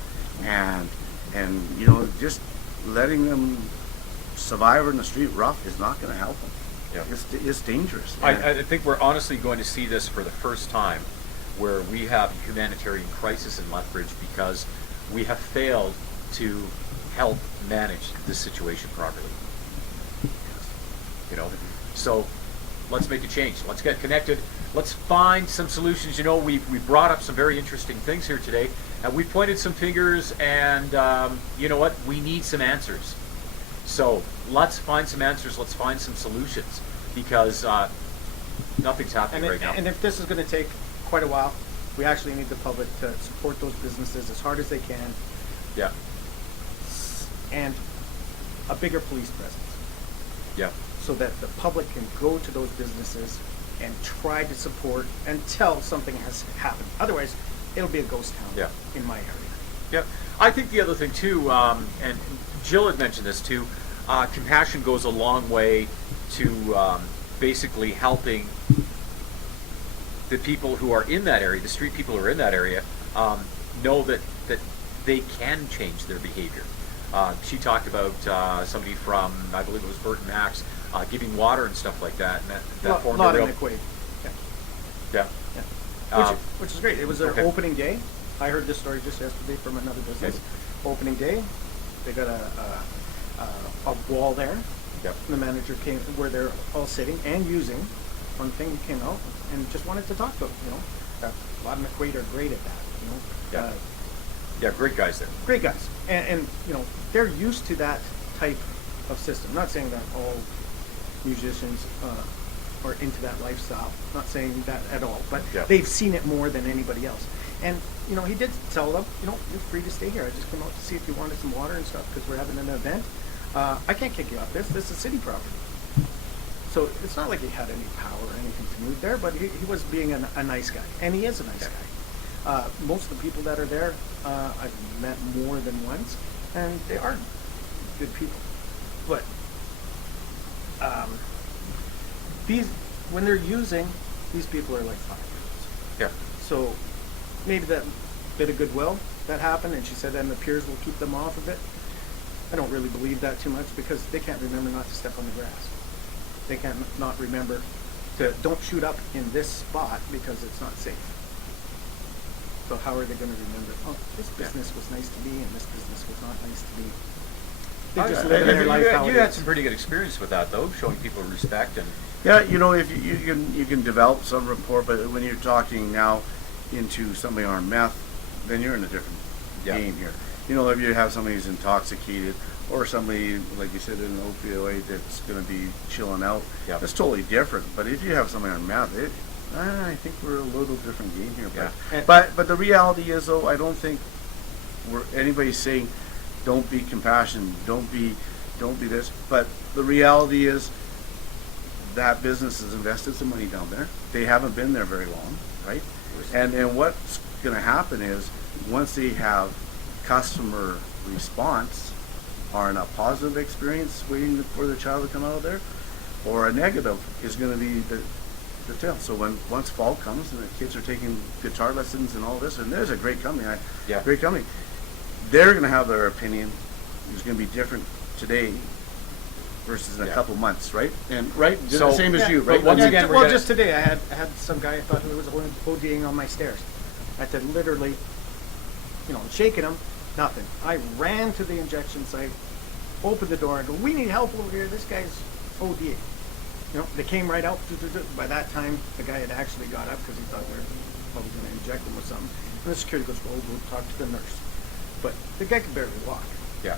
and just letting them survive in the street rough is not going to help them. Yeah. It's dangerous. I think we're honestly going to see this for the first time, where we have a humanitarian crisis in Lethbridge because we have failed to help manage this situation properly. So let's make a change. Let's get connected. Let's find some solutions. We brought up some very interesting things here today, and we pointed some fingers, and you know what? We need some answers. So let's find some answers. Let's find some solutions, because nothing's happening right now. And if this is going to take quite a while, we actually need the public to support those businesses as hard as they can, Yeah. and a bigger police presence, Yeah. so that the public can go to those businesses and try to support until something has happened. Otherwise, it'll be a ghost town Yeah. in my area. Yeah, I think the other thing too, and Jill had mentioned this too, compassion goes a long way to basically helping the people who are in that area, the street people who are in that area, know that they can change their behavior. She talked about somebody from, I believe it was Burton Max, giving water and stuff like that, and that formed a Lot real... in McQuaid. Yeah. Yeah. Which is great. It was their okay. opening day. I heard this story just yesterday from another business. Opening day, they got a wall there. Yep. The manager came where they're all sitting and using. One thing came out and just wanted to talk to them. A lot of McQuaid are great at that. Yeah. Yeah, great guys there. Great guys, and they're used to that type of system. I'm not saying that all musicians are into that lifestyle. Not saying that at all, but Yeah. they've seen it more than anybody else. And he did tell them, you're free to stay here. I just came out to see if you wanted some water and stuff because we're having an event. I can't kick you off this. This is city property. So it's not like he had any power or anything to move there, but he was being a nice guy, and he is a nice guy. Most of the people that are there, I've met more than once, and they are good people. But these, when they're using, these people are like 5 years old. Yeah. So maybe that bit of goodwill that happened, and she said, and the peers will keep them off of it. I don't really believe that too much because they can't remember not to step on the grass. They can't not remember to don't shoot up in this spot because it's not safe. So how are they going to remember? Oh, this business was nice to be, and this business was not nice to be. They just live their life how You it had is. some pretty good experience with that, though, showing people respect and. Yeah, you know, if you can develop some rapport, but when you're talking now into somebody on meth, then you're in a different Yeah. game here. You know, if you have somebody who's intoxicated or somebody, like you said, in an opioid that's going to be chilling out, Yeah. that's totally different. But if you have somebody on meth, I think we're a little different game here. Yeah. But the reality is, though, I don't think anybody's saying don't be compassionate, don't be this. But the reality is that business has invested some money down there. They haven't been there very long, right? And what's going to happen is once they have customer response, or in a positive experience waiting for the child to come out of there, or a negative is going to be the tail. So once fall comes and the kids are taking guitar lessons and all this, and there's a great company, great company, they're going to have their opinion. It's going to be different today versus in a couple months, right? And So- same as Yeah, you, but right? once Yeah, again, we're well, gonna- just today I had some guy I thought he was ODing on my stairs. I had to literally, shaking him, nothing. I ran to the injection site, opened the door, and go, "We need help over here. This guy's ODing." They came right out. By that time, the guy had actually got up because he thought they were probably going to inject him with something. And the security goes, "Well, we'll talk to the nurse." But the guy could barely walk. Yeah.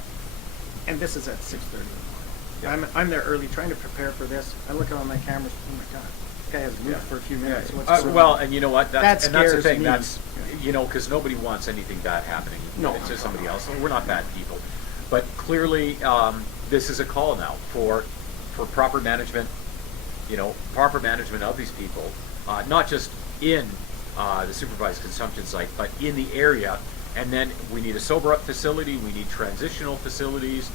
And this is at 6:30 in the morning. Yeah. I'm there early trying to prepare for this. I look on my cameras. Oh my God, this guy hasn't moved Yeah. for a few minutes. Yeah. What's going on? Well, and you know what? That That's the scares thing. me. That's because nobody wants anything bad happening No. to somebody else. We're not bad people, but clearly this is a call now for proper management. Proper management of these people, not just in the supervised consumption site, but in the area. And then we need a sober up facility. We need transitional facilities,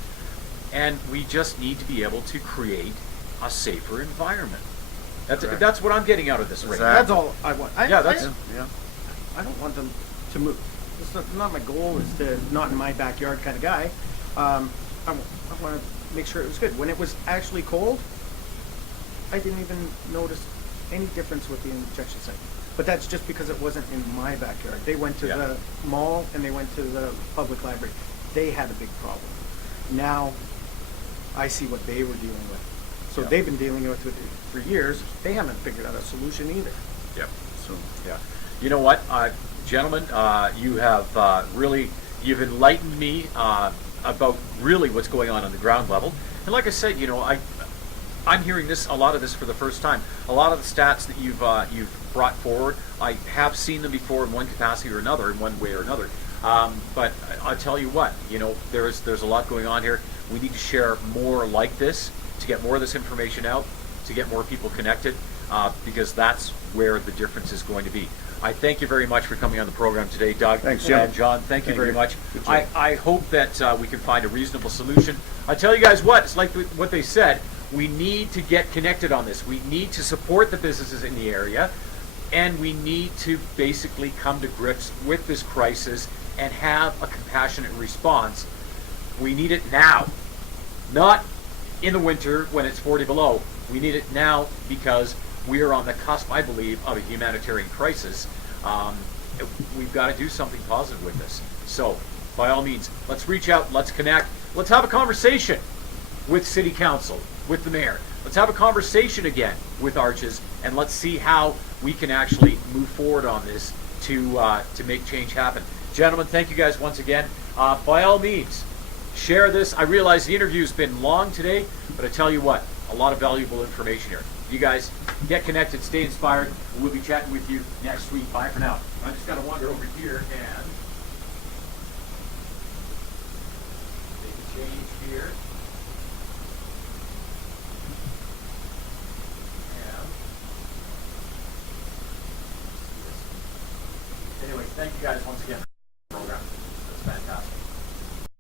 and we just need to be able to create a safer environment. Correct. That's what I'm getting out of this right now. That's all I want. Yeah, that's- Yeah. I don't want them to move. It's not my goal. Is to not in my backyard kind of guy. I want to make sure it was good. When it was actually cold, I didn't even notice any difference with the injection site. But that's just because it wasn't in my backyard. They went to the mall and they went to the public library. They had a big problem. Now I see what they were dealing with. So they've been dealing with it for years. They haven't figured out a solution either. Yep. So Yeah. You know what, gentlemen, you have you've enlightened me about really what's going on the ground level. And like I said, I'm hearing a lot of this for the first time. A lot of the stats that you've brought forward, I have seen them before in one capacity or another, in one way or another. But I'll tell you what, there's a lot going on here. We need to share more like this to get more of this information out, to get more people connected, because that's where the difference is going to be. I thank you very much for coming on the program today, Doug. Thanks, Jim. And John, thank you Thank very you. much. Good job. I hope that we can find a reasonable solution. I tell you guys what, it's like what they said. We need to get connected on this. We need to support the businesses in the area, and we need to basically come to grips with this crisis and have a compassionate response. We need it now, not in the winter when it's 40 below. We need it now because we are on the cusp, I believe, of a humanitarian crisis. We've got to do something positive with this. So, by all means, let's reach out, let's connect, let's have a conversation with City Council, with the Mayor. Let's have a conversation again with Arches, and let's see how we can actually move forward on this to make change happen. Gentlemen, thank you guys once again. By all means, share this. I realize the interview's been long today, but I tell you what, a lot of valuable information here. You guys get connected, stay inspired. We'll be chatting with you next week. Bye for now. I just got to wander over here and make a change here.